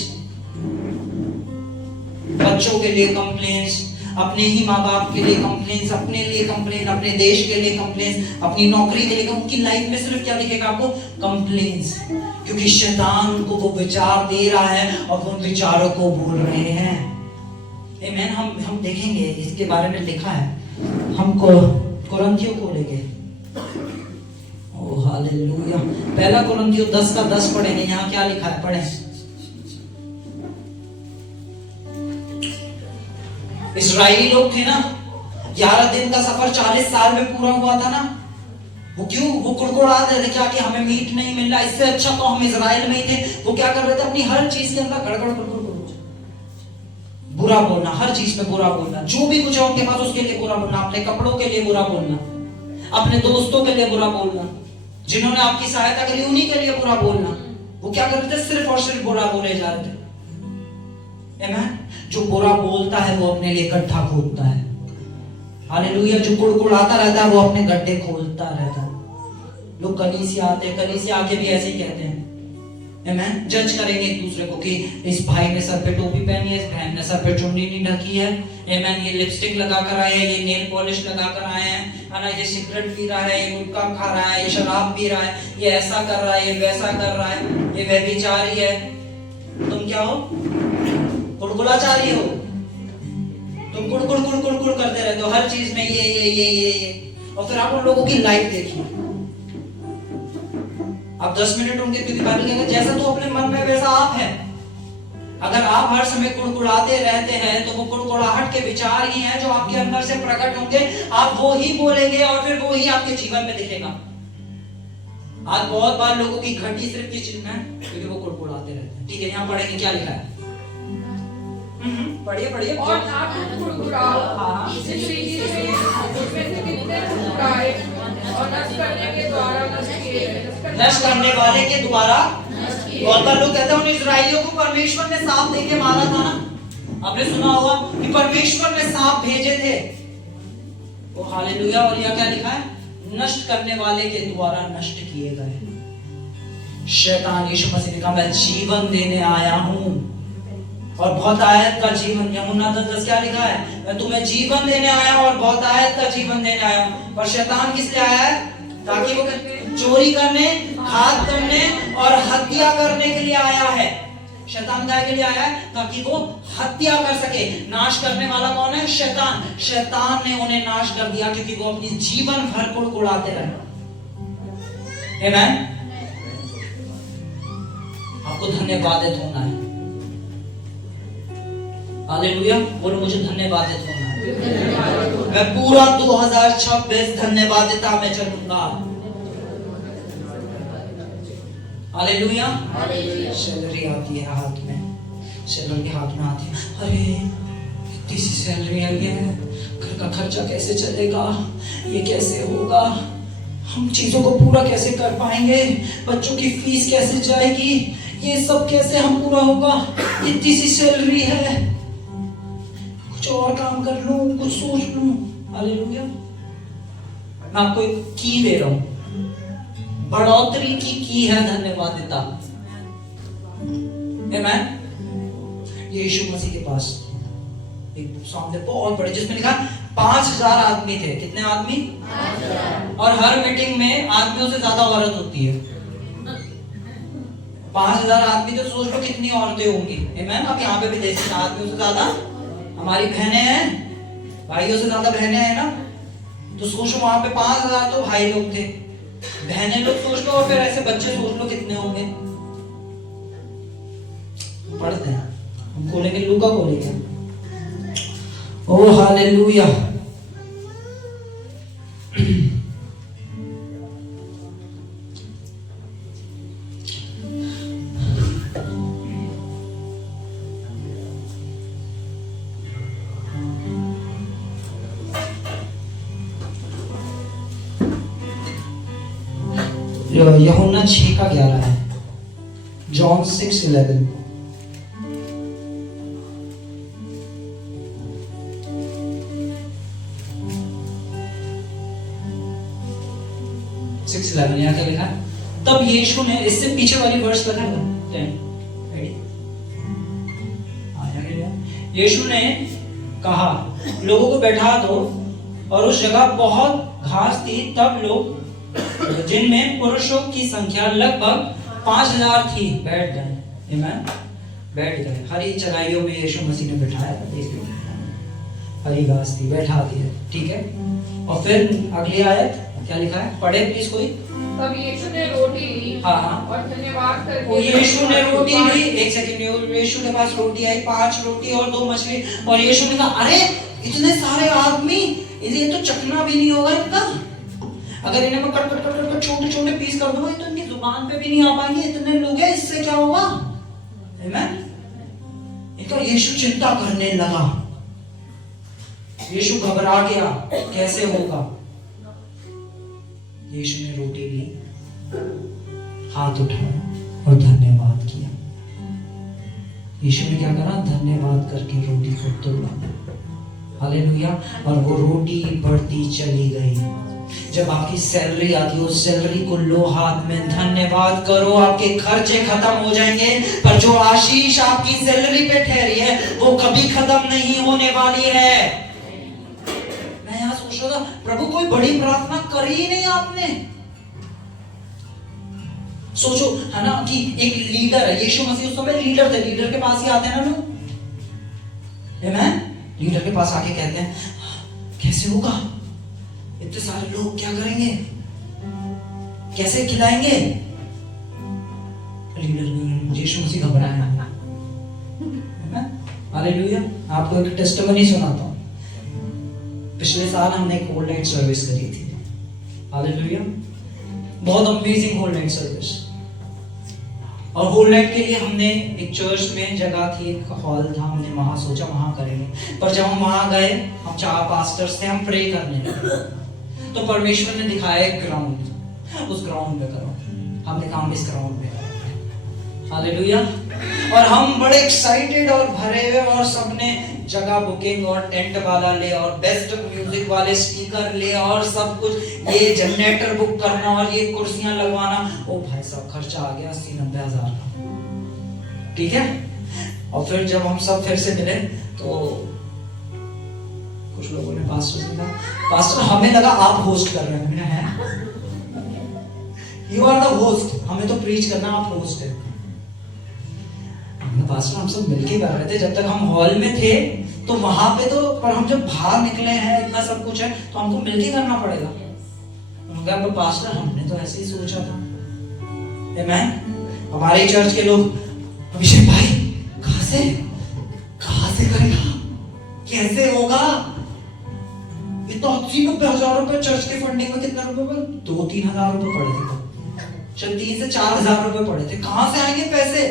बच्चों के लिए कंप्लेंट्स, अपने ही माँ बाप के लिए कंप्लेंट्स, अपने लिए कंप्लेन, अपने देश के लिए कंप्लेंट्स, अपनी नौकरी के लिए। उनकी लाइफ में सिर्फ क्या दिखेगा आपको? कंप्लेंट्स, क्योंकि शैतान उनको वो विचार दे रहा है और वो उन विचारों को बोल रहे हैं। आमीन। हम देखेंगे इसके बारे में लिखा है, हमको कुरिन्थियों को लेके, ओह हालेलुया, पहला कुरिन्थियों 10 का 10 पढ़ेंगे। यहाँ क्या लिखा है, पढ़ें। इस्राएली लोग थे ना, 11 दिन का सफर 40 साल में पूरा हुआ था ना, वो क्यों? वो कुड़कुड़ा रहे थे क्या कि हमें मीट नहीं मिल रहा, इससे अच्छा तो हम इजराइल में ही थे। वो क्या कर रहे थे? अपनी हर चीज के अंदर गड़गड़ बुरा बोलना, हर चीज में बुरा बोलना, जो भी कुछ है उनके पास उसके लिए बुरा बोलना, अपने कपड़ों के लिए बुरा बोलना, अपने दोस्तों के लिए बुरा बोलना, जिन्होंने आपकी सहायता करी उन्हीं के लिए बुरा बोलना। वो क्या कर रहे थे? सिर्फ और सिर्फ बुरा बोले जा रहे थे। आमीन। जो बुरा बोलता है वो अपने लिए गड्ढा खोदता है। हालेलुया। जो कुड़कुड़ाता रहता है वो अपने गड्ढे खोदता रहता है। लोग कलीसिया आते हैं, कलीसिया आके भी ऐसे ही कहते हैं, आमीन, जज करेंगे एक दूसरे को कि इस भाई ने सर पे टोपी पहनी है, इस बहन ने सर पे चुन्नी नहीं ढकी है, आमीन, ये लिपस्टिक लगा कर आए हैं, ये नेल पॉलिश लगा कर आए हैं, है ना, ये सिगरेट पी रहा है, ये गुटखा खा रहा है, ये शराब पी रहा है, ये ऐसा कर रहा है, ये वैसा कर रहा है, ये व्यभिचारी है। तुम क्या हो? कुड़कुड़ाचारी हो। तुम कुड़ करते रहते हो हर चीज में, ये और फिर आप उन लोगों की लाइफ देखिए। आप 10 मिनट उनके, क्योंकि बाइबल कहता है जैसा तो अपने मन में वैसा आप है। अगर आप हर समय कुड़कुड़ाते रहते हैं तो वो कुड़कुड़ाहट के विचार ही हैं जो आपके अंदर से प्रकट होंगे, आप वो ही बोलेंगे और फिर वो ही आपके जीवन में दिखेगा। आज बहुत बार लोगों की घटी सिर्फ किस चीज में है? क्योंकि वो कुड़कुड़ाते रहते हैं। ठीक है, यहाँ पढ़ेंगे क्या लिखा है, पढ़िए। और आप कुड़कुड़ाओ, इस रीति से उसमें से कितने कुड़कुड़ाए और नष्ट करने के द्वारा नष्ट किए, नष्ट करने वाले के द्वारा। बहुत बार लोग कहते हैं उन इस्राएलियों को परमेश्वर ने सांप देके मारा था ना, आपने सुना होगा कि परमेश्वर ने सांप भेजे थे। वो हालेलुया। और यह क्या लिखा है? नष्ट करने वाले के द्वारा नष्ट किए गए। शैतान, यीशु मसीह ने कहा मैं जीवन देने आया हूं, और बहुत आयत का जीवन। यमुना 10 क्या लिखा है? मैं तुम्हें जीवन देने आया हूं और बहुत आयत का जीवन देने आया हूं। और शैतान किस लिए आया है? ताकि वो चोरी करने, घात करने और हत्या करने के लिए आया है। शैतान क्या के लिए आया है? ताकि वो हत्या कर सके। नाश करने वाला कौन है? शैतान। शैतान ने उन्हें नाश कर दिया क्योंकि वो अपनी जीवन भर कुड़कुड़ाते रहे। आमीन। आपको धन्यवादित होना है। हालेलुया। बोलो मुझे धन्यवादित होना है। मैं पूरा 2026 धन्यवादिता में चलूंगा। हालेलुया। सैलरी आती है हाथ में, सैलरी हाथ में आती है, अरे इतनी सी सैलरी आई है, घर का खर्चा कैसे चलेगा, ये कैसे होगा, हम चीजों को पूरा कैसे कर पाएंगे, बच्चों की फीस कैसे जाएगी, ये सब कैसे हम पूरा होगा, इतनी सी सैलरी है, कुछ और काम कर लूं, कुछ सोच लूं। हालेलुया। मैं आपको एक की दे रहा हूं, बढ़ोतरी की है धन्यवादिता। आमीन। यीशु मसीह के पास एक सामने बहुत बड़े, जिसमें लिखा 5000 आदमी थे। कितने आदमी? 5000। और हर मीटिंग में आदमियों से ज्यादा औरत होती है। 5000 आदमी तो सोच लो कितनी औरतें होंगी। आमीन। आप यहाँ पे भी देख सकते, आदमियों से ज्यादा हमारी बहनें हैं। भाइयों से ज्यादा बहनें हैं ना, तो सोचो वहां पे 5000 तो भाई लोग थे, बहनें लोग सोच लो, और फिर ऐसे बच्चे सोच लो कितने होंगे। पढ़ते हैं हम, खोलेंगे लूका खोलेंगे। ओ हालेलुया। यूहन्ना 6:11 है, जॉन 6:11। यहाँ क्या लिखा है? तब यीशु ने, इससे पीछे वाली वर्ष लगा था, यीशु ने कहा लोगों को बैठा दो, और उस जगह बहुत घास थी। तब लोग जिनमें पुरुषों की संख्या लगभग 5000 थी बैठ गए। बैठ गए, हरी चराइयों में यीशु मसीह ने बिठाया, हरी घास थी, बैठा दिया, ठीक है। और फिर अगली आयत क्या लिखा है, पढ़े प्लीज कोई। तब यीशु ने रोटी ली, हाँ, और धन्यवाद करके, यीशु ने रोटी ली, एक सेकंड, यीशु के पास रोटी आई, 5 रोटी और 2 मछली, और यीशु ने कहा अरे इतने सारे आदमी, ये तो चखना भी नहीं होगा इनका, अगर इन्हें मैं कट कट कट कट छोटे छोटे पीस कर दूंगा तो इनकी जुबान पे भी नहीं आ पाएंगे, इतने लोग हैं, इससे क्या होगा। आमीन। इनका यीशु चिंता करने लगा, यीशु घबरा गया, कैसे होगा। यीशु ने रोटी ली, हाथ उठाया और धन्यवाद किया। यीशु ने क्या करा, धन्यवाद करके रोटी को तोड़ा, हालेलुया, और वो रोटी बढ़ती चली गई। जब आपकी सैलरी आती है, उस सैलरी को लो हाथ में, धन्यवाद करो, आपके खर्चे खत्म हो जाएंगे, पर जो आशीष आपकी सैलरी पे ठहरी है वो कभी खत्म नहीं होने वाली है। मैं यहाँ सोच रहा था, प्रभु कोई बड़ी प्रार्थना करी ही नहीं आपने। सोचो है ना कि एक लीडर है, यीशु मसीह उस समय लीडर थे, लीडर के पास ही आते हैं ना लोग, आमीन। लीडर के पास आके कहते हैं कैसे होगा, इतने सारे लोग क्या करेंगे, कैसे खिलाएंगे। लीडर यीशु मसीह घबराया, हालेलुया। आपको एक टेस्टिमनी सुनाता हूँ। पिछले साल हमने एक होल नाइट सर्विस करी थी, हालेलुया, बहुत अमेजिंग होल नाइट सर्विस। और होल नाइट के लिए हमने एक चर्च में जगह थी, एक हॉल था, हमने वहां सोचा वहां करेंगे। पर जब हम वहां गए, हम 4 पास्टर्स थे, हम प्रे करने लगे, तो परमेश्वर ने दिखाया एक ग्राउंड, उस ग्राउंड में करो। हमने कहा हम इस ग्राउंड में करेंगे, हालेलुया। और हम बड़े एक्साइटेड और भरे हुए, और सबने जगह बुकिंग और टेंट वाला ले, और बेस्ट म्यूजिक वाले स्पीकर ले, और सब कुछ, ये जनरेटर बुक करना, और ये कुर्सियां लगवाना। ओ भाई साहब, खर्चा आ गया 80-90 हजार का, ठीक है। और फिर जब हम सब फिर से मिले तो कुछ लोगों ने पास्टर से कहा, पास्टर हमें लगा आप होस्ट कर रहे हैं, यू आर द होस्ट, हमें तो प्रीच करना, आप होस्ट है। पास्टर हम सब मिलके कर रहे थे, जब तक हम हॉल में थे तो वहां पे तो, पर हम जब बाहर निकले हैं, इतना सब कुछ है, तो हमको मिलके करना पड़ेगा। उन्होंने कहा पास्टर हमने तो ऐसे ही सोचा था। आमीन। हमारे चर्च के लोग, अभिषेक भाई कहां से करेगा, कैसे होगा, इतना 80-90 हजार रुपए चर्च के फंडिंग में, कितना रुपए, 2-3 हजार रुपए पड़े थे, शायद 3 से 4 हजार रुपए पड़े थे, कहां से आएंगे पैसे।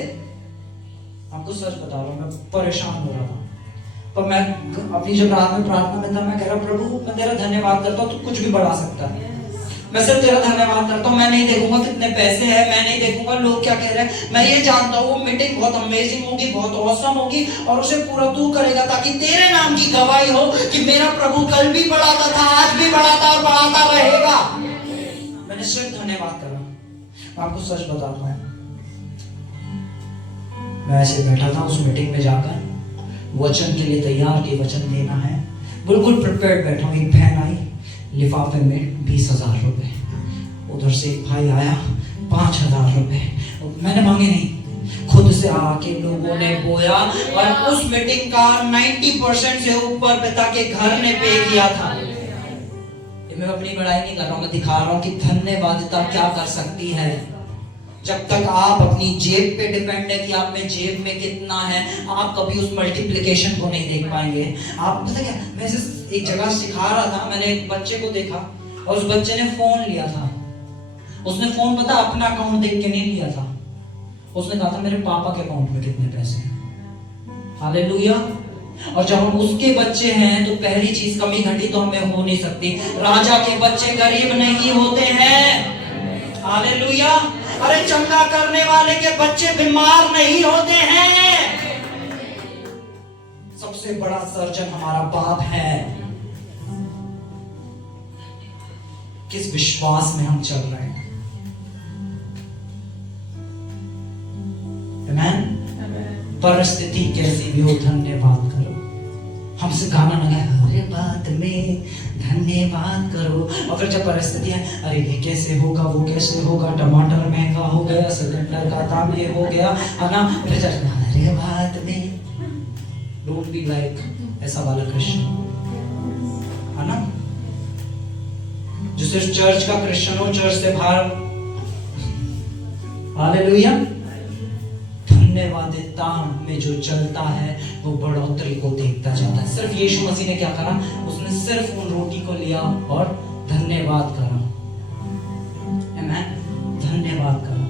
आपको सच बता रहा हूँ, मैं परेशान हो रहा था, पर मैं अपनी जब रात में प्रार्थना में था, मैं कह रहा प्रभु मैं तेरा धन्यवाद करता हूँ, तू कुछ भी बढ़ा सकता है, मैं सिर्फ तेरा धन्यवाद करता हूँ। मैं नहीं देखूंगा कितने पैसे हैं, मैं नहीं देखूंगा लोग क्या कह रहे हैं, मैं ये जानता हूँ वो मीटिंग बहुत अमेजिंग होगी, बहुत ऑसम होगी, और उसे पूरा तू करेगा, ताकि तेरे नाम की गवाही हो कि मेरा प्रभु कल भी बढ़ाता था, आज भी बढ़ाता और बढ़ाता रहेगा। मैंने सिर्फ धन्यवाद करा। मैं आपको सच बताता हूँ, मैं ऐसे बैठा था उस मीटिंग में जाकर, वचन के लिए तैयार कि वचन देना है, बिल्कुल प्रिपेयर्ड बैठा हूँ। एक बहन आई लिफाफे में 20,000 रुपए, उधर से एक भाई आया 5,000 रुपए, मैंने मांगे नहीं, खुद से आके लोगों ने बोया और उस मीटिंग का 90% से ऊपर पिता के घर ने पे किया था। ये मैं अपनी बड़ाई नहीं कर रहा हूं, मैं दिखा रहा हूं कि धन्यवादिता क्या कर सकती है। जब तक आप अपनी जेब पे डिपेंड है कि आप में जेब में कितना है, आप कभी उस मल्टीप्लिकेशन को नहीं देख पाएंगे। आप पता क्या, मैं एक जगह सिखा रहा था, मैंने एक बच्चे को देखा और उस बच्चे ने फोन लिया था। उसने फोन पता अपना अकाउंट देख के नहीं लिया था, उसने कहा था मेरे पापा के अकाउंट में कितने पैसे हैं। हालेलुया। और जब हम उसके बच्चे हैं तो पहली चीज कमी घटी तो हमें हो नहीं सकती। राजा के बच्चे गरीब नहीं होते हैं। हालेलुया। अरे चंगा करने वाले के बच्चे बीमार नहीं होते हैं। सबसे बड़ा सर्जन हमारा बाप है। किस विश्वास में हम चल रहे हैं? आमेन। परिस्थिति कैसी भी हो, धन्यवाद करो। हमसे गाना लगा हर बात में धन्यवाद करो। और फिर जब परिस्थिति है, अरे ये कैसे होगा, वो कैसे होगा, टमाटर महंगा हो गया, सिलेंडर का दाम ये हो गया, है ना, फिर हर बात में। डोंट बी लाइक ऐसा वाला क्रिश्चियन, है ना, जो सिर्फ चर्च का क्रिश्चियन हो, चर्च से बाहर। हालेलुया। धन्यवादिता में जो चलता है वो बढ़ोतरी को देखता जाता है। सिर्फ यीशु मसीह ने क्या करा, उसने सिर्फ उन रोटी को लिया और धन्यवाद करा। आमेन। धन्यवाद करा।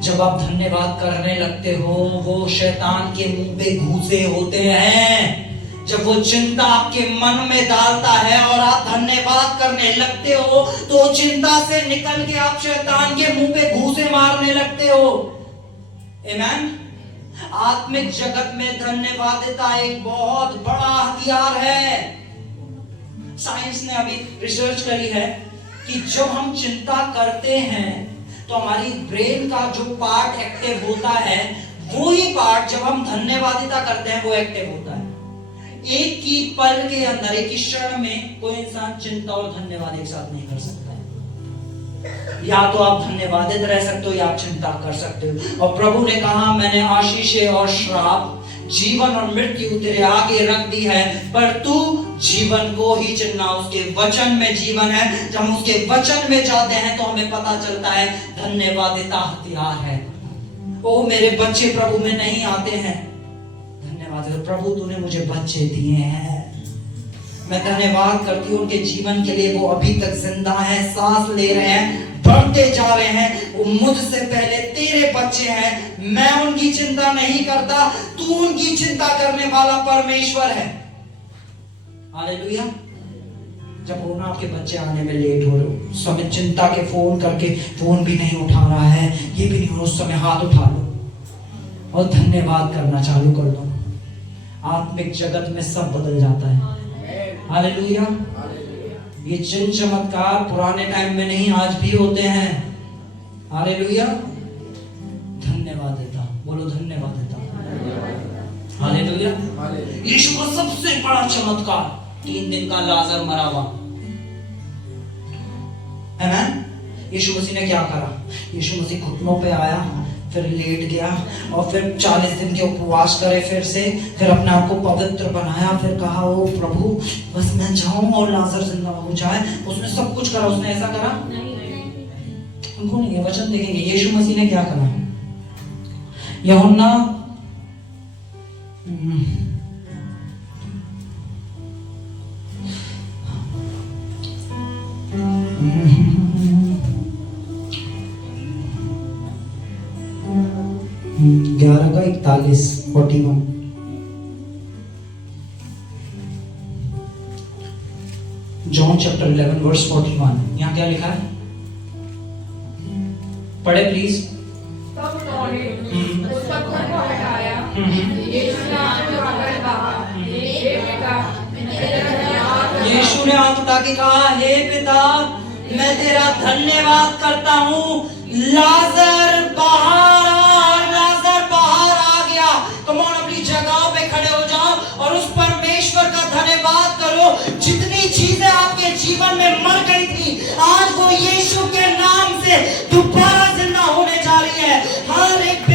जब आप धन्यवाद करने लगते हो, वो शैतान के मुंह पे घूसे होते हैं। जब वो चिंता आपके मन में डालता है और आप धन्यवाद करने लगते हो तो चिंता से निकल के आप शैतान के मुंह पे घूसे मारने लगते हो। आमेन। आत्मिक जगत में धन्यवादिता एक बहुत बड़ा हथियार है। साइंस ने अभी रिसर्च करी है कि जब हम चिंता करते हैं तो हमारी ब्रेन का जो पार्ट एक्टिव होता है, वो ही पार्ट जब हम धन्यवादिता करते हैं वो एक्टिव होता है। एक ही पल के अंदर, एक ही क्षण में कोई इंसान चिंता और धन्यवाद एक साथ नहीं कर सकता। या तो आप धन्यवादित रह सकते हो या आप चिंता कर सकते हो। और प्रभु ने कहा, मैंने आशीषें और श्राप, जीवन और मृत्यु तेरे आगे रख दी है, पर तू जीवन को ही चुनना। उसके वचन में जीवन है। जब हम उसके वचन में जाते हैं तो हमें पता चलता है धन्यवादिता हथियार है। ओ मेरे बच्चे प्रभु में नहीं आते हैं, धन्यवाद प्रभु तूने मुझे बच्चे दिए हैं, मैं धन्यवाद करती हूँ उनके जीवन के लिए। वो अभी तक जिंदा है, सांस ले रहे हैं, बढ़ते जा रहे हैं। वो मुझसे पहले तेरे बच्चे हैं। मैं उनकी चिंता नहीं करता, तू उनकी चिंता करने वाला परमेश्वर है। हालेलुया। जब होना आपके बच्चे आने में लेट हो रहे हो, उस समय चिंता के फोन करके फोन भी नहीं उठा रहा है, ये भी नहीं हो, उस समय हाथ उठा लो और धन्यवाद करना चालू कर दो। आत्मिक जगत में सब बदल जाता है। हालेलुया। ये चिन्ह चमत्कार पुराने टाइम में नहीं, आज भी होते हैं। हालेलुया। धन्यवाद देता, बोलो धन्यवाद देता। हालेलुया। यीशु का सबसे बड़ा चमत्कार, 3 दिन का लाजर मरा हुआ। आमेन। यीशु मसीह ने क्या करा, यीशु मसीह घुटनों पे आया, फिर लेट गया और फिर 40 दिन के उपवास करे, फिर अपने आप को पवित्र बनाया, फिर कहा ओ प्रभु बस मैं जाऊं और लाजर जिंदा हो जाए। उसने सब कुछ करा, उसने ऐसा करा उनको नहीं। वचन देखेंगे यीशु मसीह ने क्या करा। यूहन्ना ग्यारह का 41 जॉन चैप्टर 11 वर्स 41। यहाँ क्या लिखा है, पढ़े प्लीज। तब उन्होंने उस पत्थर को हटाया। यीशु ने हाथ उठाकर कहा, हे पिता, यीशु ने हाथ उठा के कहा, हे पिता मैं तेरा धन्यवाद करता हूँ। लाजर बाहर आ गया। तुम अपनी जगह पे खड़े हो जाओ और उस परमेश्वर का धन्यवाद करो। जितनी चीजें आपके जीवन में मर गई थी, आज वो यीशु के नाम से दोबारा जिंदा होने जा रही है। हर एक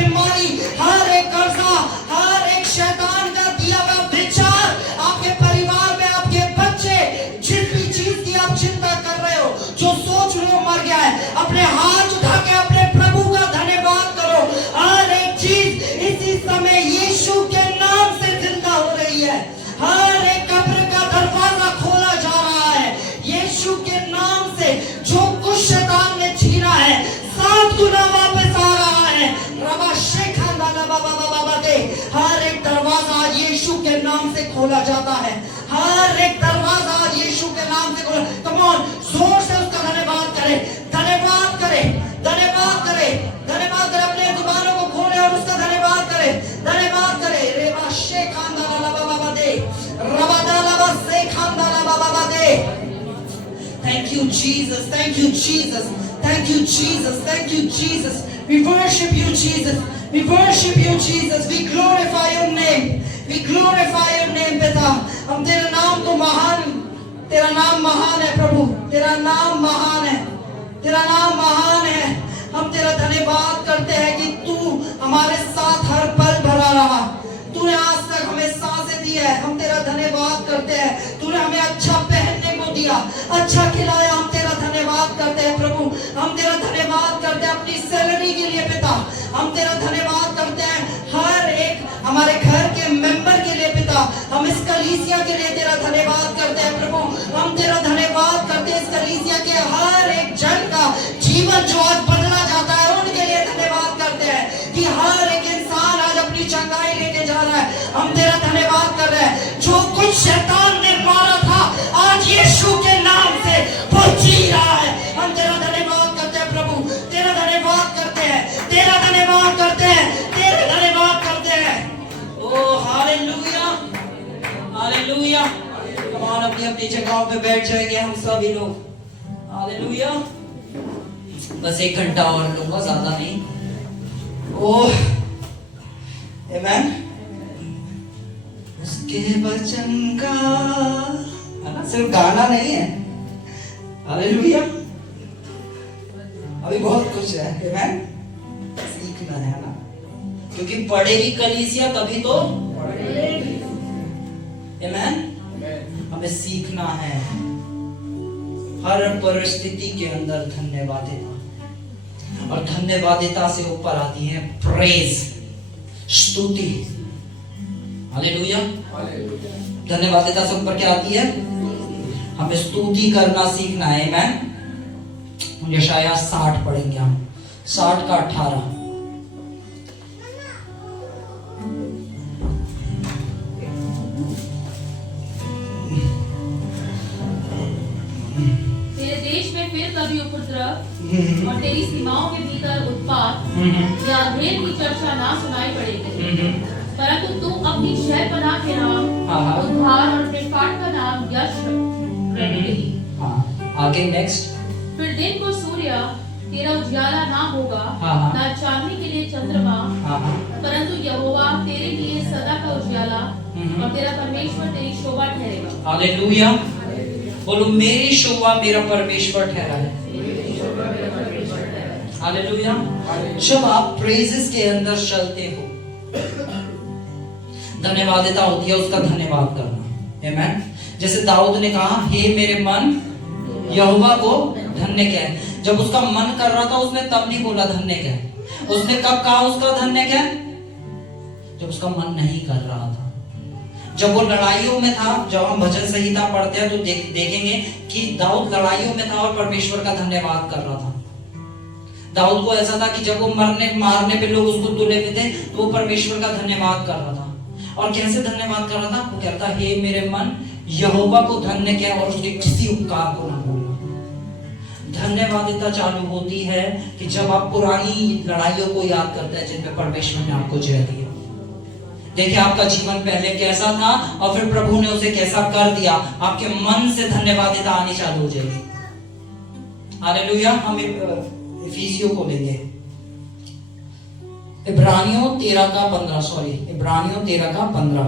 नाम से खोला जाता है। हर एक दरवाजा आज यीशु के नाम से खोला। कम ऑन, जोर से उसका धन्यवाद करे, धन्यवाद करे, धन्यवाद करे, धन्यवाद करे। अपने जुबानों को खोले और उसका धन्यवाद करे, धन्यवाद करे। रेबा शे खांदा ला बाबा दे, रबादा ला बा से खांदा ला बाबा दे। Thank you, Jesus. Thank you, Jesus. Thank you, Jesus. Thank you, Jesus. We worship you, Jesus. We worship you, Jesus. We glorify your name. We glorify your name, पिता। हम तेरा नाम तो महान, तेरा नाम महान है प्रभु, तेरा नाम महान है, तेरा नाम महान है। हम तेरा धन्यवाद करते हैं कि तू हमारे साथ हर पल भरा रहा। तूने आज तक हमें सांसें दी है, हम तेरा धन्यवाद करते हैं। तूने हमें अच्छा पहनने को दिया, अच्छा खिलाया, हम तेरा धन्यवाद करते हैं प्रभु। हम तेरा धन्यवाद करते हैं अपनी सैलरी के लिए पिता। हम तेरा धन्यवाद करते हैं हर एक हमारे घर के मेंबर के लिए पिता। हम इस कलीसिया के लिए तेरा धन्यवाद करते हैं प्रभु। हम तेरा धन्यवाद करते हैं इस कलीसिया के हर एक जन का जीवन जो आज बदला जाता है, उनके लिए धन्यवाद करते हैं कि हर एक इंसान आज अपनी चंगाई लेके जा रहा है। हम तेरा धन्यवाद कर रहे हैं। जो कुछ शैतान ने मारा था, आज यीशु के नाम से वो जी रहा है। हम तेरा धन्यवाद करते हैं प्रभु, तेरा धन्यवाद करते हैं, तेरा धन्यवाद करते हैं, तेरा धन्यवाद करते हैं। ओ हालेलुया, हालेलुया। कमान अपनी अपनी जगहों पे बैठ जाएंगे हम सभी लोग। हालेलुया। बस 1 घंटा और लूंगा, ज्यादा नहीं। ओह आमेन। उसके वचन का, है ना, सिर्फ गाना नहीं है। हालेलुया। अभी बहुत कुछ है, आमेन, सीखना है ना, क्योंकि पढ़ेगी कलीसिया तभी तो आमेन। हमें सीखना है हर परिस्थिति के अंदर धन्यवादिता, और धन्यवादिता से ऊपर आती है प्रेज, स्तुति। हालेलुया। धन्यवादिता से ऊपर क्या आती है? हमें स्तुति करना सीखना है। आमेन। यशायाह 60 पढ़ेंगे हम, 60 का 18। तेरे देश में फिर कभी उपद्रव और तेरी सीमाओं के भीतर उत्पात या अंधेर की चर्चा ना सुनाई पड़ेगी, परंतु तू अपनी शहरपनाह के नाम उद्धार और अपने फाट का नाम यश रखेगी। आगे नेक्स्ट। फिर दिन को सूर्य तेरा उजियाला ना होगा, ना चांदनी के लिए चंद्रमा, परंतु यहोवा तेरे लिए सदा का उजियाला और तेरा परमेश्वर तेरी शोभा ठहरेगा। हालेलुया। बोलो, मेरी शोभा मेरा परमेश्वर ठहरा है। हालेलुया। जब आप प्रेजेस के अंदर चलते हो, धन्यवादिता होती है उसका धन्यवाद करना। आमेन। जैसे दाऊद ने कहा, हे मेरे मन यहोवा को धन्य कह। जब उसका मन कर रहा था उसने तब नहीं बोला धन्य कह। उसने कब कहा उसका धन्य कह? जब उसका मन नहीं कर रहा था, जब वो लड़ाइयों में था। जब हम भजन संहिता पढ़ते हैं तो देखेंगे कि दाऊद लड़ाइयों में था और परमेश्वर का धन्यवाद कर रहा था। दाऊद को ऐसा था कि जब वो मारने पे लोग उसको तुले हुए थे तो वो परमेश्वर का धन्यवाद कर रहा था। और कैसे धन्यवाद कर रहा था? वो कहता, हे मेरे मन यहोवा को धन्य कह और उसके किसी उपकार को ना भूलना। धन्यवादिता चालू होती है कि जब आप पुरानी लड़ाइयों को याद करते हैं जिन पे परमेश्वर ने आपको जय दिया। देखिए आपका जीवन पहले कैसा था और फिर प्रभु ने उसे कैसा कर दिया। आपके मन से धन्यवादिता आनी चालू हो जाएगी। हालेलुया। हम इफिसियों को लेंगे, इब्रानियों 13 का 15। इब्रानियों 13 का 15।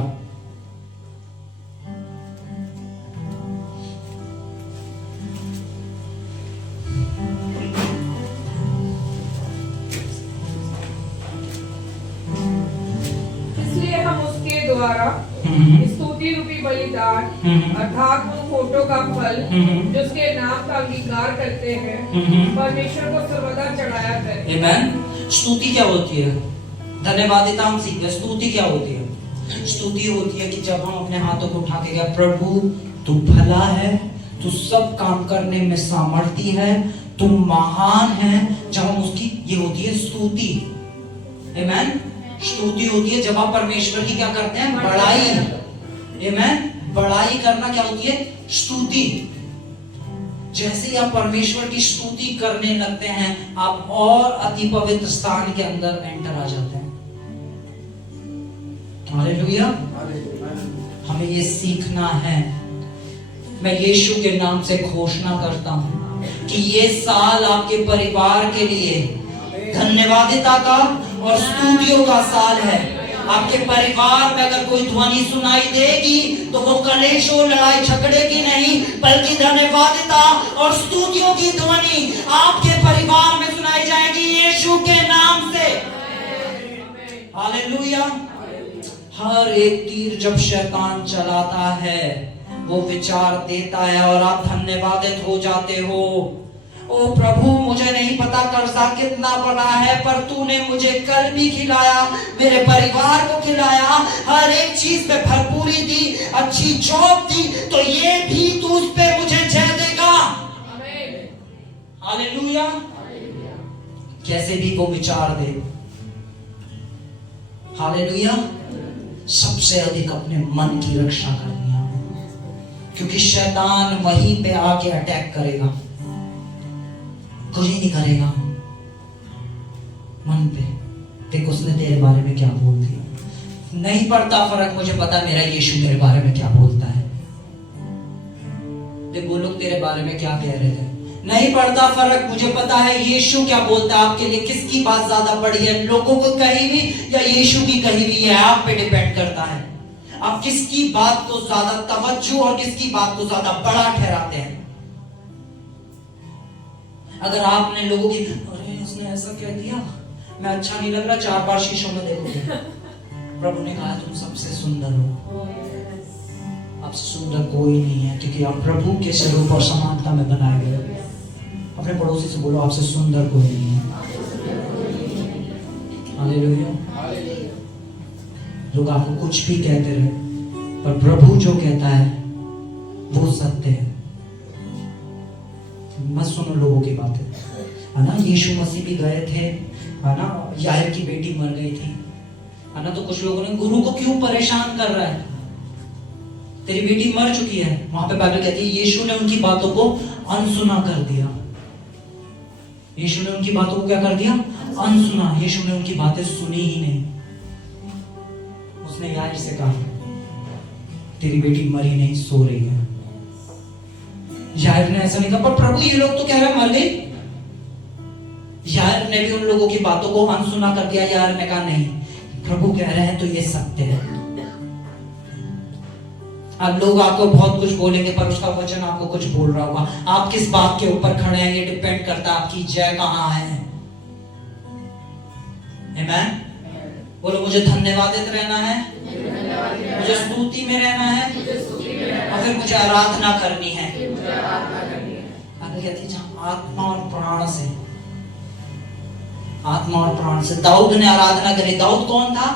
इसलिए हम उसके द्वारा स्तुति रूपी बलिदान अर्थात उन फोटो का फल जो उसके नाम का अंगीकार करते हैं परमेश्वर को सर्वदा चढ़ाया करें। आमेन। स्तुति क्या होती है? धन्यवादिता हम सीख गए। स्तुति क्या होती है? स्तुति होती है कि जब हम अपने हाथों को उठा के गए, प्रभु तू भला है, तू सब काम करने में सामर्थी है, तू महान है। जब हम उसकी, ये होती है स्तुति। आमेन। स्तुति होती है जब आप परमेश्वर की क्या करते हैं? बड़ाई। आमेन। बड़ाई करना क्या होती है? स्तुति। जैसे ही आप परमेश्वर की स्तुति करने लगते हैं, आप और अति पवित्र स्थान के अंदर एंटर आ जाते हैं। हालेलुया। हमें ये सीखना है। मैं यीशु के नाम से घोषणा करता हूं कि ये साल आपके परिवार के लिए धन्यवादिता का और स्तुतियों का साल है। आपके परिवार में अगर कोई ध्वनि सुनाई देगी तो वो कलेशों, लड़ाई झगड़े की नहीं, बल्कि धन्यवादिता और स्तुतियों की ध्वनि आपके परिवार में सुनाई जाएगी यीशु के नाम से। हालेलुया। हर एक तीर जब शैतान चलाता है, वो विचार देता है और आप धन्यवादित हो जाते हो। ओ प्रभु, मुझे नहीं पता कर्जा कितना बड़ा है, पर तूने मुझे कल भी खिलाया, मेरे परिवार को खिलाया, हर एक चीज पे भरपूरी दी, अच्छी जॉब दी, तो ये भी तू उस पे मुझे जय देगा। हालेलुया। कैसे भी वो विचार दे, हालेलुया, सबसे अधिक अपने मन की रक्षा करनी है, क्योंकि शैतान वहीं पे आके अटैक करेगा, कुछ नहीं करेगा मन पे। देख उसने तेरे बारे में क्या बोल दिया, नहीं पड़ता फर्क, मुझे पता मेरा यीशु मेरे बारे में क्या बोलता है। देख वो लोग तेरे बारे में क्या कह रहे थे, नहीं पड़ता फर्क, मुझे पता है यीशु क्या बोलता है आपके लिए। किसकी बात ज्यादा बड़ी है, लोगों को कही हुई या यीशु की कही हुई है, आप पे डिपेंड करता है। आप किसकी बात को ज्यादा तवज्जो और किसकी बात को ज्यादा बड़ा ठहराते हैं। अगर आपने लोगों की, अरे उसने ऐसा कह दिया, मैं अच्छा नहीं लग रहा, 4 बार शीशों में देखोगे। प्रभु ने कहा तुम सबसे सुंदर हो, आपसे सुंदर कोई नहीं है, क्योंकि आप प्रभु के स्वरूप और समानता में बनाए गए हो। अपने पड़ोसी से बोलो आपसे सुंदर कोई नहीं है। हालेलुया। लोग आपको कुछ भी कहते रहे, पर प्रभु जो कहता है वो सत्य है। मत सुनो लोगों की बातें, है ना। यीशु मसीह भी गए थे, है ना, याहिर की बेटी मर गई थी, है ना, तो कुछ लोगों ने, गुरु को क्यों परेशान कर रहा है, तेरी बेटी मर चुकी है। वहां पे बाइबल कहती है यीशु ने उनकी बातों को अनसुना कर दिया। यीशु ने उनकी बातों को क्या कर दिया? अनसुना। यीशु ने उनकी बातें सुनी ही नहीं। उसने याहिर से कहा तेरी बेटी मरी नहीं, सो रही है। याहिर ने ऐसा नहीं कहा, पर प्रभु ये लोग तो कह रहे मर गई। याहिर ने भी उन लोगों की बातों को अनसुना कर दिया। याहिर ने कहा नहीं, प्रभु कह रहे हैं तो ये सत्य है। अब लोग आपको बहुत कुछ बोलेंगे, पर उसका वचन आपको कुछ बोल रहा होगा। आप किस बात के ऊपर खड़े हैं, ये डिपेंड करता है आपकी जय कहां है। आमेन। बोलो मुझे धन्यवादित रहना है, मुझे स्तुति में रहना है, और फिर मुझे आराधना करनी है। कहती जहां आत्मा और प्राण से, आत्मा और प्राण से। दाऊद ने आराधना करी। दाऊद कौन था?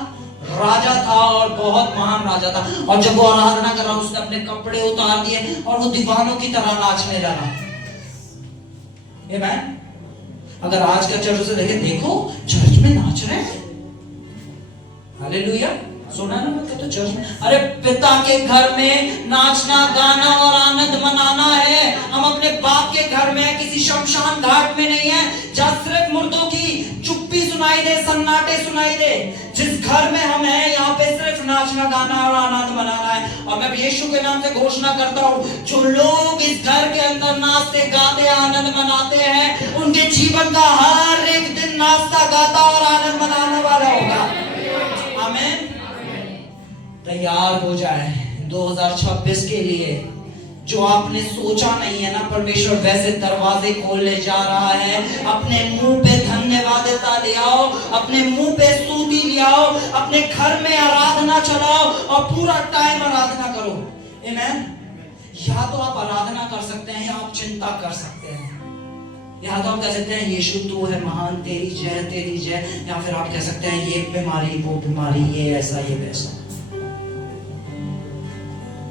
राजा था, और बहुत महान राजा था। और जब वो आराधना कर रहा, उसने अपने कपड़े उतार दिए और वो दीवानों की तरह नाचने लगा। आमेन। अगर आज का चर्च से देखे, देखो चर्च में नाच रहे हैं, हालेलुया। सुना ना मतलब तो चर्च में, अरे पिता के घर में नाचना, गाना और आनंद मनाना है। हम अपने बाप के घर में, किसी शमशान घाट में नहीं है, जहाँ सिर्फ मुर्दों की चुप्पी सुनाई दे, सन्नाटे सुनाई दे। जिस घर में हम हैं, यहाँ पे सिर्फ नाचना, गाना और आनंद मनाना है। और मैं यीशु के नाम से घोषणा करता हूँ, जो लोग इस घर के अंदर नाचते, गाते, आनंद मनाते हैं, उनके जीवन का हर एक दिन नाचता, गाता और आनंद मनाने वाला होगा। आमीन। तैयार हो जाए 2026 के लिए। जो आपने सोचा नहीं है ना, परमेश्वर वैसे दरवाजे खोलने जा रहा है। अपने मुंह पे धन्यवादिता ले आओ, अपने मुंह पे स्तुति ले आओ, अपने घर में आराधना चलाओ और पूरा टाइम आराधना करो। आमीन। या तो आप आराधना कर सकते हैं, या आप चिंता कर सकते हैं। या तो आप कह सकते हैं यीशु तू है महान, तेरी जय, तेरी जय। या फिर आप कह सकते हैं ये बीमारी, वो बीमारी, ये ऐसा, ये वैसा।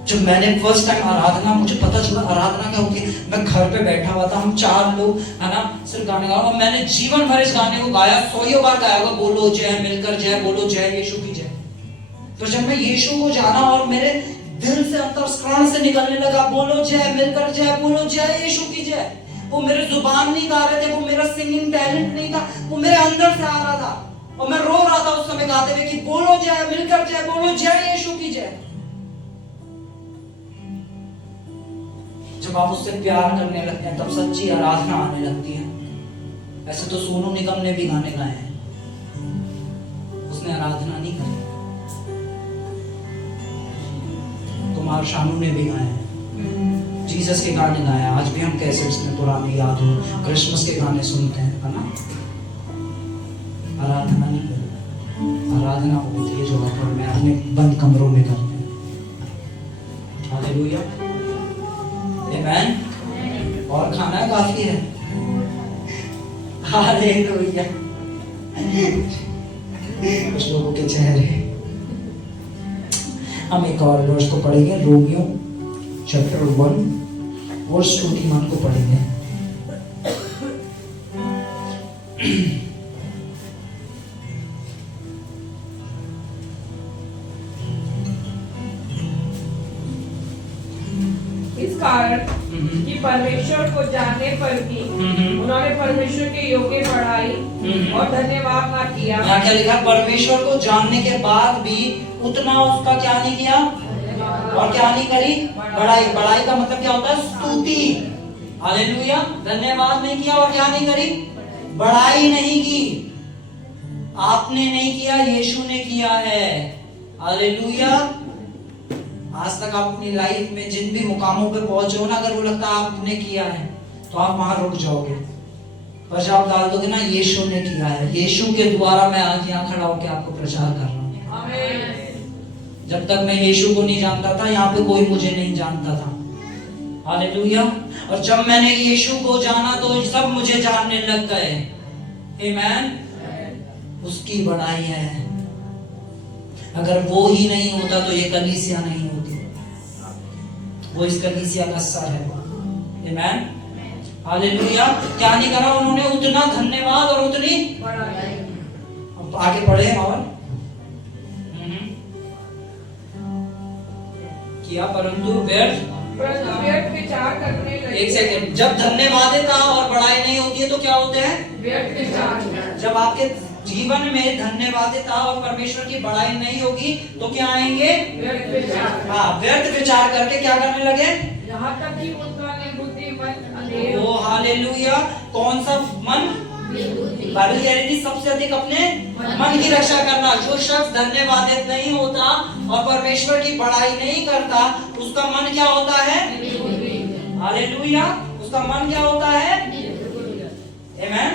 जब मैंने फर्स्ट टाइम आराधना, मुझे पता चला आराधना क्या होती है। मैं घर पे बैठा हुआ था, हम 4 लोग, है ना, सिर्फ गाने गा रहे, और मैंने जीवन भर इस गाने को गाया, 100 बार गाया होगा। बोलो जय, मिलकर जय, बोलो जय, यीशु की जय। तो जब मैं यीशु को जाना और मेरे दिल से अंतःकरण से निकलने लगा। बोलो जय, मिलकर जय बोलो, जय यीशु की जय। वो मेरे जुबान नहीं गा रहे थे, वो मेरा सिंगिंग टैलेंट नहीं था, वो मेरे अंदर से आ रहा था और मैं रो रहा था उस समय गाते हुए कि बोलो जय, मिलकर जय बोलो, जय यीशु की जय। जब आप उससे प्यार करने लगते हैं तब सच्ची आराधना आने लगती है। ऐसे तो सोनू निगम ने भी गाने गाए हैं, उसने आराधना नहीं करी। कुमार शानू ने भी गाए हैं, जीसस के गाने गाए। आज भी हम कैसेट्स में पुराने याद हो, क्रिसमस के गाने सुनते हैं, है ना? आराधना नहीं करते। आराधना होती है जो आप में अपने बंद कमरों में करते हैं। हालेलुया, आमीन। और खाना काफी है। हालेलुया। कुछ लोगों के चेहरे। हम एक और वर्ष को पढ़ेंगे, रोमियो चैप्टर 1 वर्स 21 को पढ़ेंगे। इस कारण कि परमेश्वर को जानने पर भी उन्होंने परमेश्वर के योग्य पढ़ाई और धन्यवाद ना किया। यहाँ क्या लिखा? परमेश्वर को जानने के बाद भी उतना उसका क्या नहीं किया और क्या नहीं करी? बड़ाई। बड़ाई का मतलब क्या होता है? स्तुति। हालेलुया। धन्यवाद नहीं किया और क्या नहीं करी? बड़ाई नहीं की। आपने नहीं किया, यीशु ने किया है। हालेलुया। आज तक आप अपनी लाइफ में जिन भी मुकामों पे पहुंचे हो ना, अगर वो लगता है आपने किया है तो आप वहां रुक जाओगे। पर जब आप डाल दोगे ना यीशु ने किया है, यीशु के द्वारा मैं आज यहाँ खड़ा होकर आपको प्रचार कर रहा हूँ। आमीन। जब तक मैं यीशु को नहीं जानता था, यहाँ पे कोई मुझे नहीं जानता था। हालेलुया। और जब मैंने यीशु को जाना तो सब मुझे जानने लग गए। आमीन। उसकी बड़ाई है। अगर वो ही नहीं होता तो ये कलीसिया नहीं होती। वो इस कलीसिया का सर है। आमीन। हालेलुया। क्या नहीं करा उन्होंने? उतना धन्यवाद और उतनी बड़ाई। अब आगे पढ़े और किया, परंतु व्यर्थ विचार करने लगे। एक सेकंड, जब धन्यवादिता और बड़ाई नहीं होती है तो क्या होते हैं? व्यर्थ विचार। जब आपके जीवन में धन्यवादिता और परमेश्वर की बड़ाई नहीं होगी तो क्या आएंगे? व्यर्थ विचार। हाँ, व्यर्थ विचार करके क्या करने लगे? यहाँ तक कि उनका निर्बुद्धि मन अंधेर। ओ हालेलुया। कौन सा मन? बाइबल कह रही थी सबसे अधिक अपने मन की रक्षा करना। जो शख्स धन्यवादित नहीं होता और परमेश्वर की बड़ाई नहीं करता, उसका मन क्या होता है? हालेलुया। उसका मन क्या होता है? आमीन।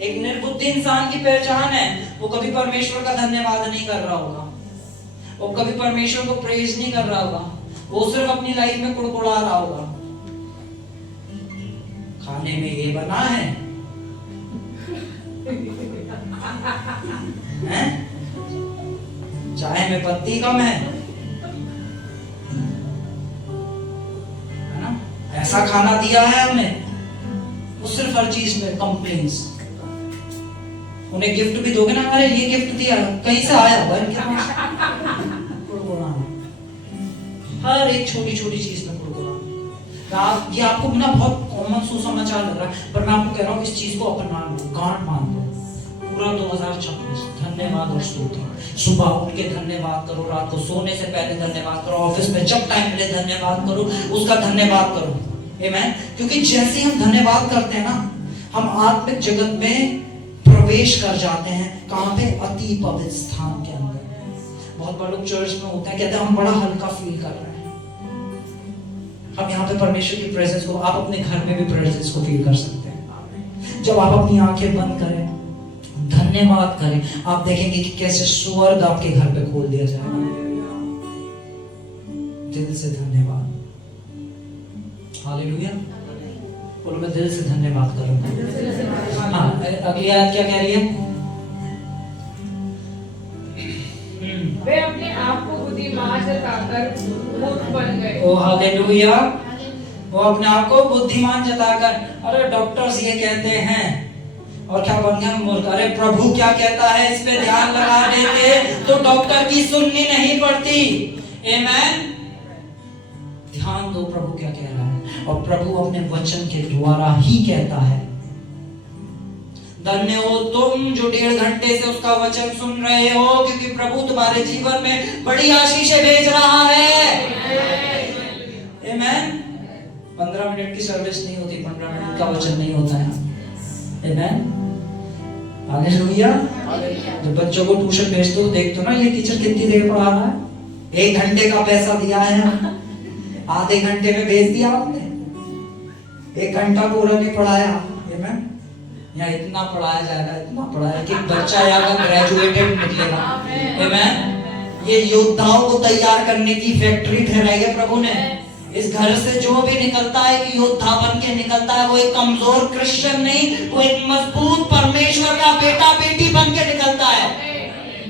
एक निर्बुद्धि इंसान की पहचान है, वो कभी परमेश्वर का धन्यवाद नहीं कर रहा होगा, वो कभी परमेश्वर को प्रेज नहीं कर रहा होगा, वो सिर्फ अपनी लाइफ में कुड़कुड़ा रहा होगा। खाने में ये बना है, हैं? चाय में पत्ती कम है ना? ऐसा खाना दिया है हमने। वो सिर्फ हर चीज में कंप्लेंट्स। उन्हें गिफ्ट भी दोगे ना, अरे ये गिफ्ट दिया, कहीं से आया हुआ है क्या? हर एक छोटी छोटी चीज में कुड़कुड़ा। ये आपको ना बहुत कॉमन सुसमाचार लग रहा है, पर मैं आपको कह रहा हूँ इस चीज को अपना लो, गांठ बांध लो। पूरा 2026 धन्यवाद और स्तुति। सुबह उठ के धन्यवाद करो, रात को सोने से पहले धन्यवाद करो, ऑफिस में जब टाइम मिले धन्यवाद करो, उसका धन्यवाद करो। आमीन। क्योंकि जैसे हम धन्यवाद करते हैं ना, हम आत्मिक जगत में प्रवेश कर जाते हैं। कहां पे? अति पवित्र स्थान के अंदर। बहुत बड़े लोग चर्च में होते हैं, कहते हैं हम बड़ा हल्का फील कर रहे हैं। हम यहाँ पे परमेश्वर की प्रेजेंस को, आप अपने घर में भी प्रेजेंस को फील कर सकते हैं। जब आप अपनी आंखें बंद करें, धन्यवाद करें, आप देखेंगे कि कैसे स्वर्ग आपके घर पे खोल दिया जाएगा। दिल से धन्यवाद। हालेलुया। बोलो मैं दिल से धन्यवाद करूंगा। हाँ, अगली आयत क्या कह रही है? वे अपने आप को बुद्धिमान जताकर मूर्ख बन गए। ओ हालेलुया। वो अपने आप को बुद्धिमान जताकर, अरे डॉक्टर्स ये कहते हैं, और क्या बन गया? मूर्ख। अरे प्रभु क्या कहता है इस पे ध्यान लगा देते तो डॉक्टर की सुननी नहीं पड़ती। आमीन। दो प्रभु क्या कह रहा है, और प्रभु अपने वचन के द्वारा ही कहता है। धन्य हो तुम जो 1.5 घंटे से उसका वचन सुन रहे हो, क्योंकि प्रभु तुम्हारे जीवन में बड़ी आशीषें भेज रहा है। आमेन। 15 मिनट की सर्विस नहीं होती, 15 मिनट का वचन नहीं होता है। आमेन। हालेलुया। जब बच्चों को ट्यूशन भेजते हो, देखते हो ना ये टीचर कितनी देर पढ़ा रहा है, 1 घंटे का पैसा दिया है, आधे घंटे में भेज दिया आपने, 1 घंटा पूरा नहीं पढ़ाया। आमेन। यहाँ इतना पढ़ाया जाएगा, इतना पढ़ाया कि बच्चा यहाँ ग्रेजुएटेड निकलेगा। आमेन। ये योद्धाओं को तैयार करने की फैक्ट्री ठहराई है प्रभु ने। इस घर से जो भी निकलता है कि योद्धा बन के निकलता है, वो एक कमजोर क्रिश्चियन नहीं, वो एक मजबूत परमेश्वर का बेटा बेटी बन के निकलता है।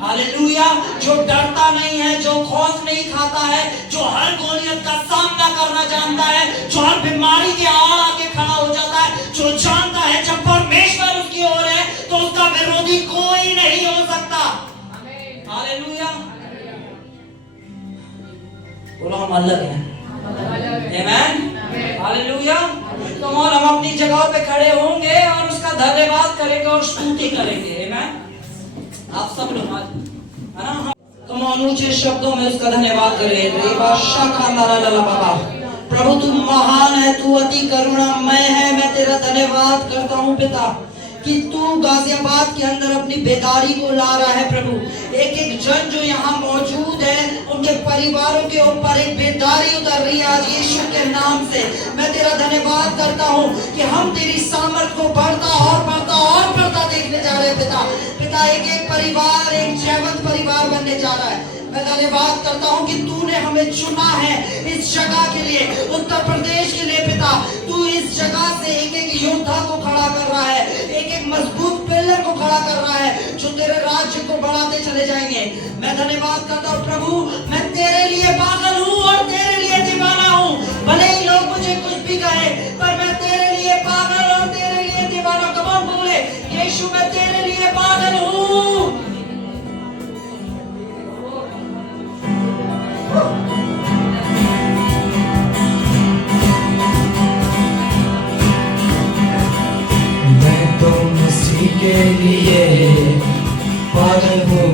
हालेलुया। जो डरता नहीं है, जो खौफ नहीं खाता है, जो हर गोलियत का सामना करना जानता है, जो हर बीमारी के आड़ आके खड़ा हो जाता है, जो जानता है जब परमेश्वर उसकी ओर है तो उसका विरोधी कोई नहीं हो सकता। हालेलुया। बोलो हम अलग हैं। आमेन। हालेलुया। तो और हम अपनी जगह पे खड़े होंगे और उसका धन्यवाद करेंगे और स्तुति करेंगे। आमेन। आप सब लोग आज है ना, तुम ऊंचे शब्दों में उसका धन्यवाद करें। बाबा प्रभु तू महान है, तू अति करुणामय है। मैं तेरा धन्यवाद करता हूँ पिता कि तू गाजियाबाद के अंदर अपनी बेदारी को ला रहा है प्रभु। एक एक जन जो यहाँ मौजूद है, उनके परिवारों के ऊपर एक बेदारी उतर रही है आज यीशु के नाम से। मैं तेरा धन्यवाद करता हूँ कि हम तेरी सामर्थ को बढ़ता और बढ़ता और बढ़ता देखने जा रहे हैं पिता। पिता एक एक परिवार एक जैवंत परिवार बनने जा रहा है। मैं धन्यवाद करता हूँ कि तूने हमें चुना है इस जगह के लिए, उत्तर प्रदेश के लिए पिता। तू इस जगह से एक एक योद्धा को खड़ा कर रहा है, एक एक मजबूत पिलर को खड़ा कर रहा है जो तेरे राज्य को बढ़ाते चले जाएंगे। मैं धन्यवाद करता हूँ प्रभु, मैं तेरे लिए पागल हूँ और तेरे लिए दीवाना हूँ। भले ही लोग मुझे कुछ भी कहे, पर मैं तेरे लिए पागल और तेरे लिए दीवाना। कौन बोले यीशु मैं तेरे लिए पागल हूँ। मैं तो मसीह के लिए पागल हूँ,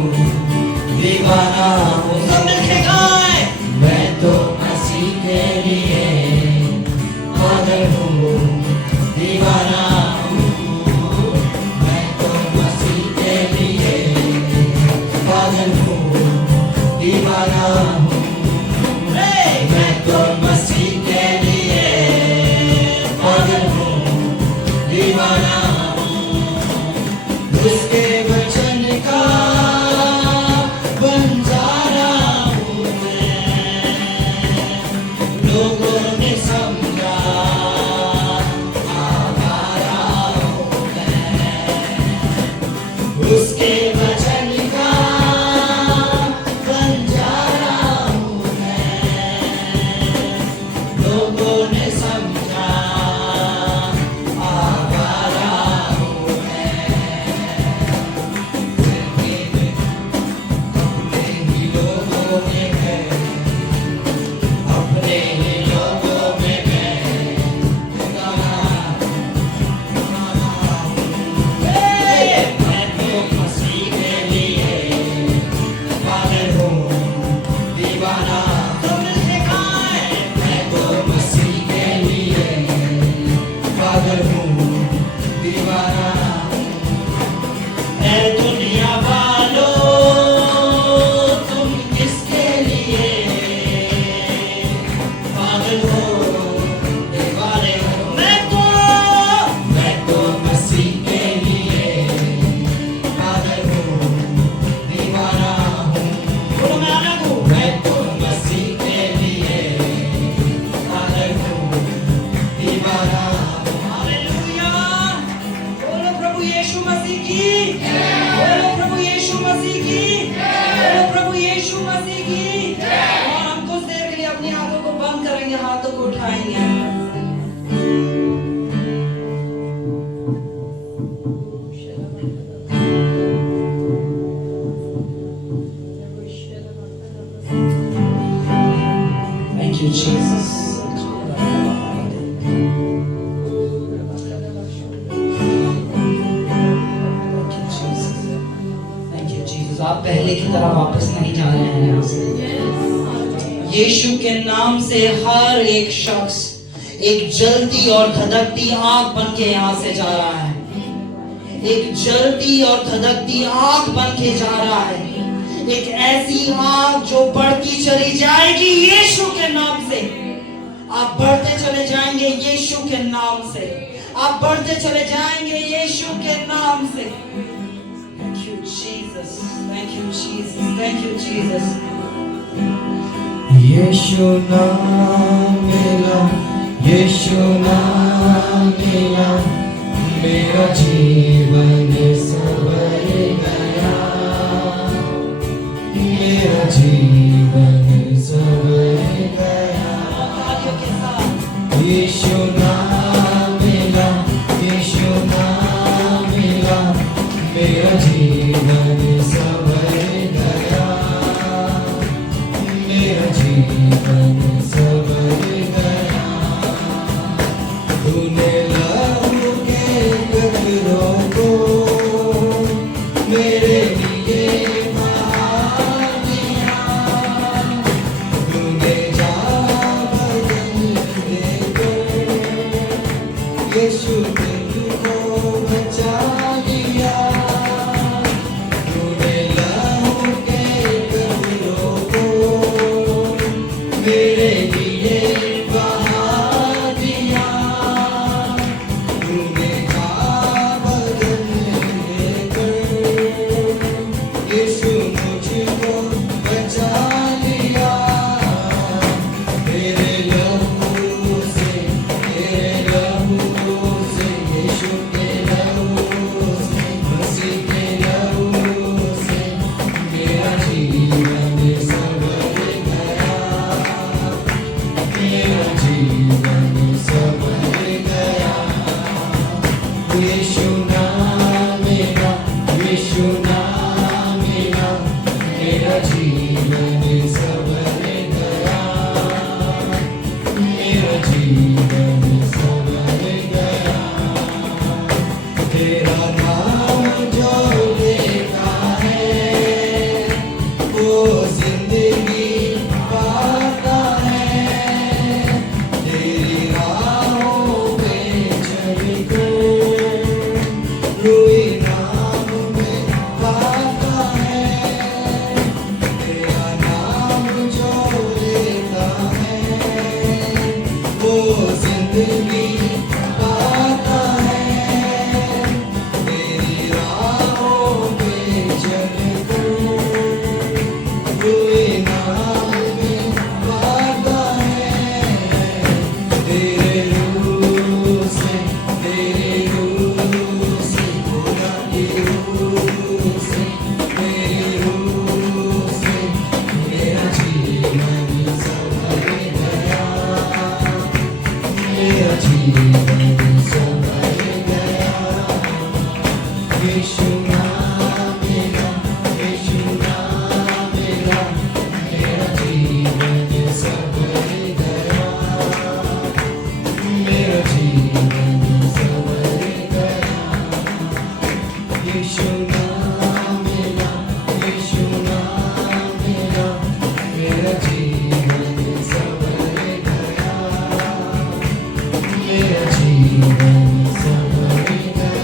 दीवाना हूँ। सब मिलके गाएं। मैं तो मसीह के लिए पागल हूँ, दीवाना हूँ। मैं तो मसीह के लिए पागल हूँ, दीवाना हूँ। मैं तो मसीह के लिए पागल हूँ, दीवाना हूँ। उसके वचन का बंजारा हूँ मैं। लोगों ने समझा आवारा हूँ मैं। उसके वचन का बंजारा हूँ मैं। लोगों ने समझा आवारा हूँ मैं। अपने ही लोगों में मैं, अपने ही लोगों में मैं मैं तो मसीह के लिए पागल हूँ, दीवाना। मैं तो मसीह के लिए पागल हूँ, दीवाना। ऐ दुनिया वालों तुम किसके लिए पागल हो, दीवाने हो। मैं तो मसीह के लिए पागल हूँ, दीवाना हूँ। बोलो मैं अलग हूँ। मैं तो मसीह के लिए पागल हूँ, दीवाना हूँ। हालेलुया। बोलो प्रभु यीशु मसीह की। बोलो प्रभु यीशु मसीह की। बोलो प्रभु यीशु मसीह की। और हम कुछ देर के लिए अपनी आंखों को बंद करेंगे, हाथों को उठाएंगे। Thank you, Jesus. आप पहले की तरह वापस नहीं जा रहे हैं यहाँ से। यीशु के नाम से हर एक शख्स एक जलती और धधकती आग बन के यहाँ से जा रहा है। एक जलती और धधकती आग बन के जा रहा है। एक ऐसी आग जो बढ़ती चली जाएगी यीशु के नाम से। आप बढ़ते चले जाएंगे यीशु के नाम से। आप बढ़ते चले जाएंगे यीशु के नाम से। Thank you Jesus, thank you Jesus, thank you Jesus। यीशु नाम मिला, यीशु नाम मिला, मेरा जीवन संवर गया, मेरा जीवन संवर गया। यीशु नाम मिला, यीशु नाम मिला, मेरा जीवन संवर गया, मेरा जीवन संवर गया। तूने लहू के कतरों को मेरे लिए बहा दिया, तूने जा बदल देकर यीशु तुझको बचा लिया। तूने लहू के कतरों को मेरे लिए बहा दिया, तूने जा बदल देकर यीशु मुझको बचा लिया। तेरे लहू से, तेरे लहू से, यीशु के लहू से, मसीह के लहू से मेरा जीवन संवर गया, मेरा जीवन संवर गया। यीशु नाम मेरा, यीशु नाम मेरा, मेरा जीवन संवर गया, मेरा जीवन संवर गया। तेरा नाम जो लेता है वो जिंदगी पाता है। तेरी राहों पे चलकर कोई नाम में पाता है। तेरा नाम जो लेता है वो जिंदगी पाता है। तेरी राहों पे चलकर कोई नाम में पाता है। तेरे रूह से, तेरे रूह से, खुदा की रूह से, तेरी रूह से मेरा जीवन संवर गया, मेरा जीवन संवर गया। यीशु नाम मेरा, यीशु नाम मेरा, मेरा जीवन संवर गया, मेरा जीवन संवर गया। यीशु नाम मेरा, यीशु नाम मेरा, मेरा जीवन संवर गया, मेरा जीवन संवर गया।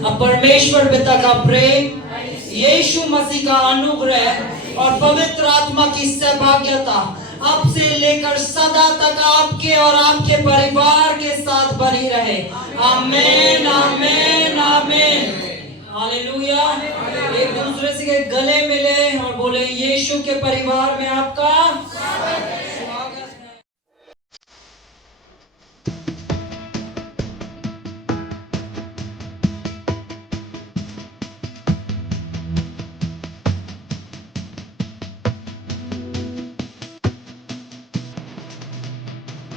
अब परमेश्वर पिता का प्रेम, यीशु मसीह का अनुग्रह और पवित्र आत्मा की सहभागिता अब से लेकर सदा तक आपके और आपके परिवार के साथ बनी रहे। आमीन, आमीन, आमीन। हालेलुया। एक दूसरे से गले मिले और बोले यीशु के परिवार में आपका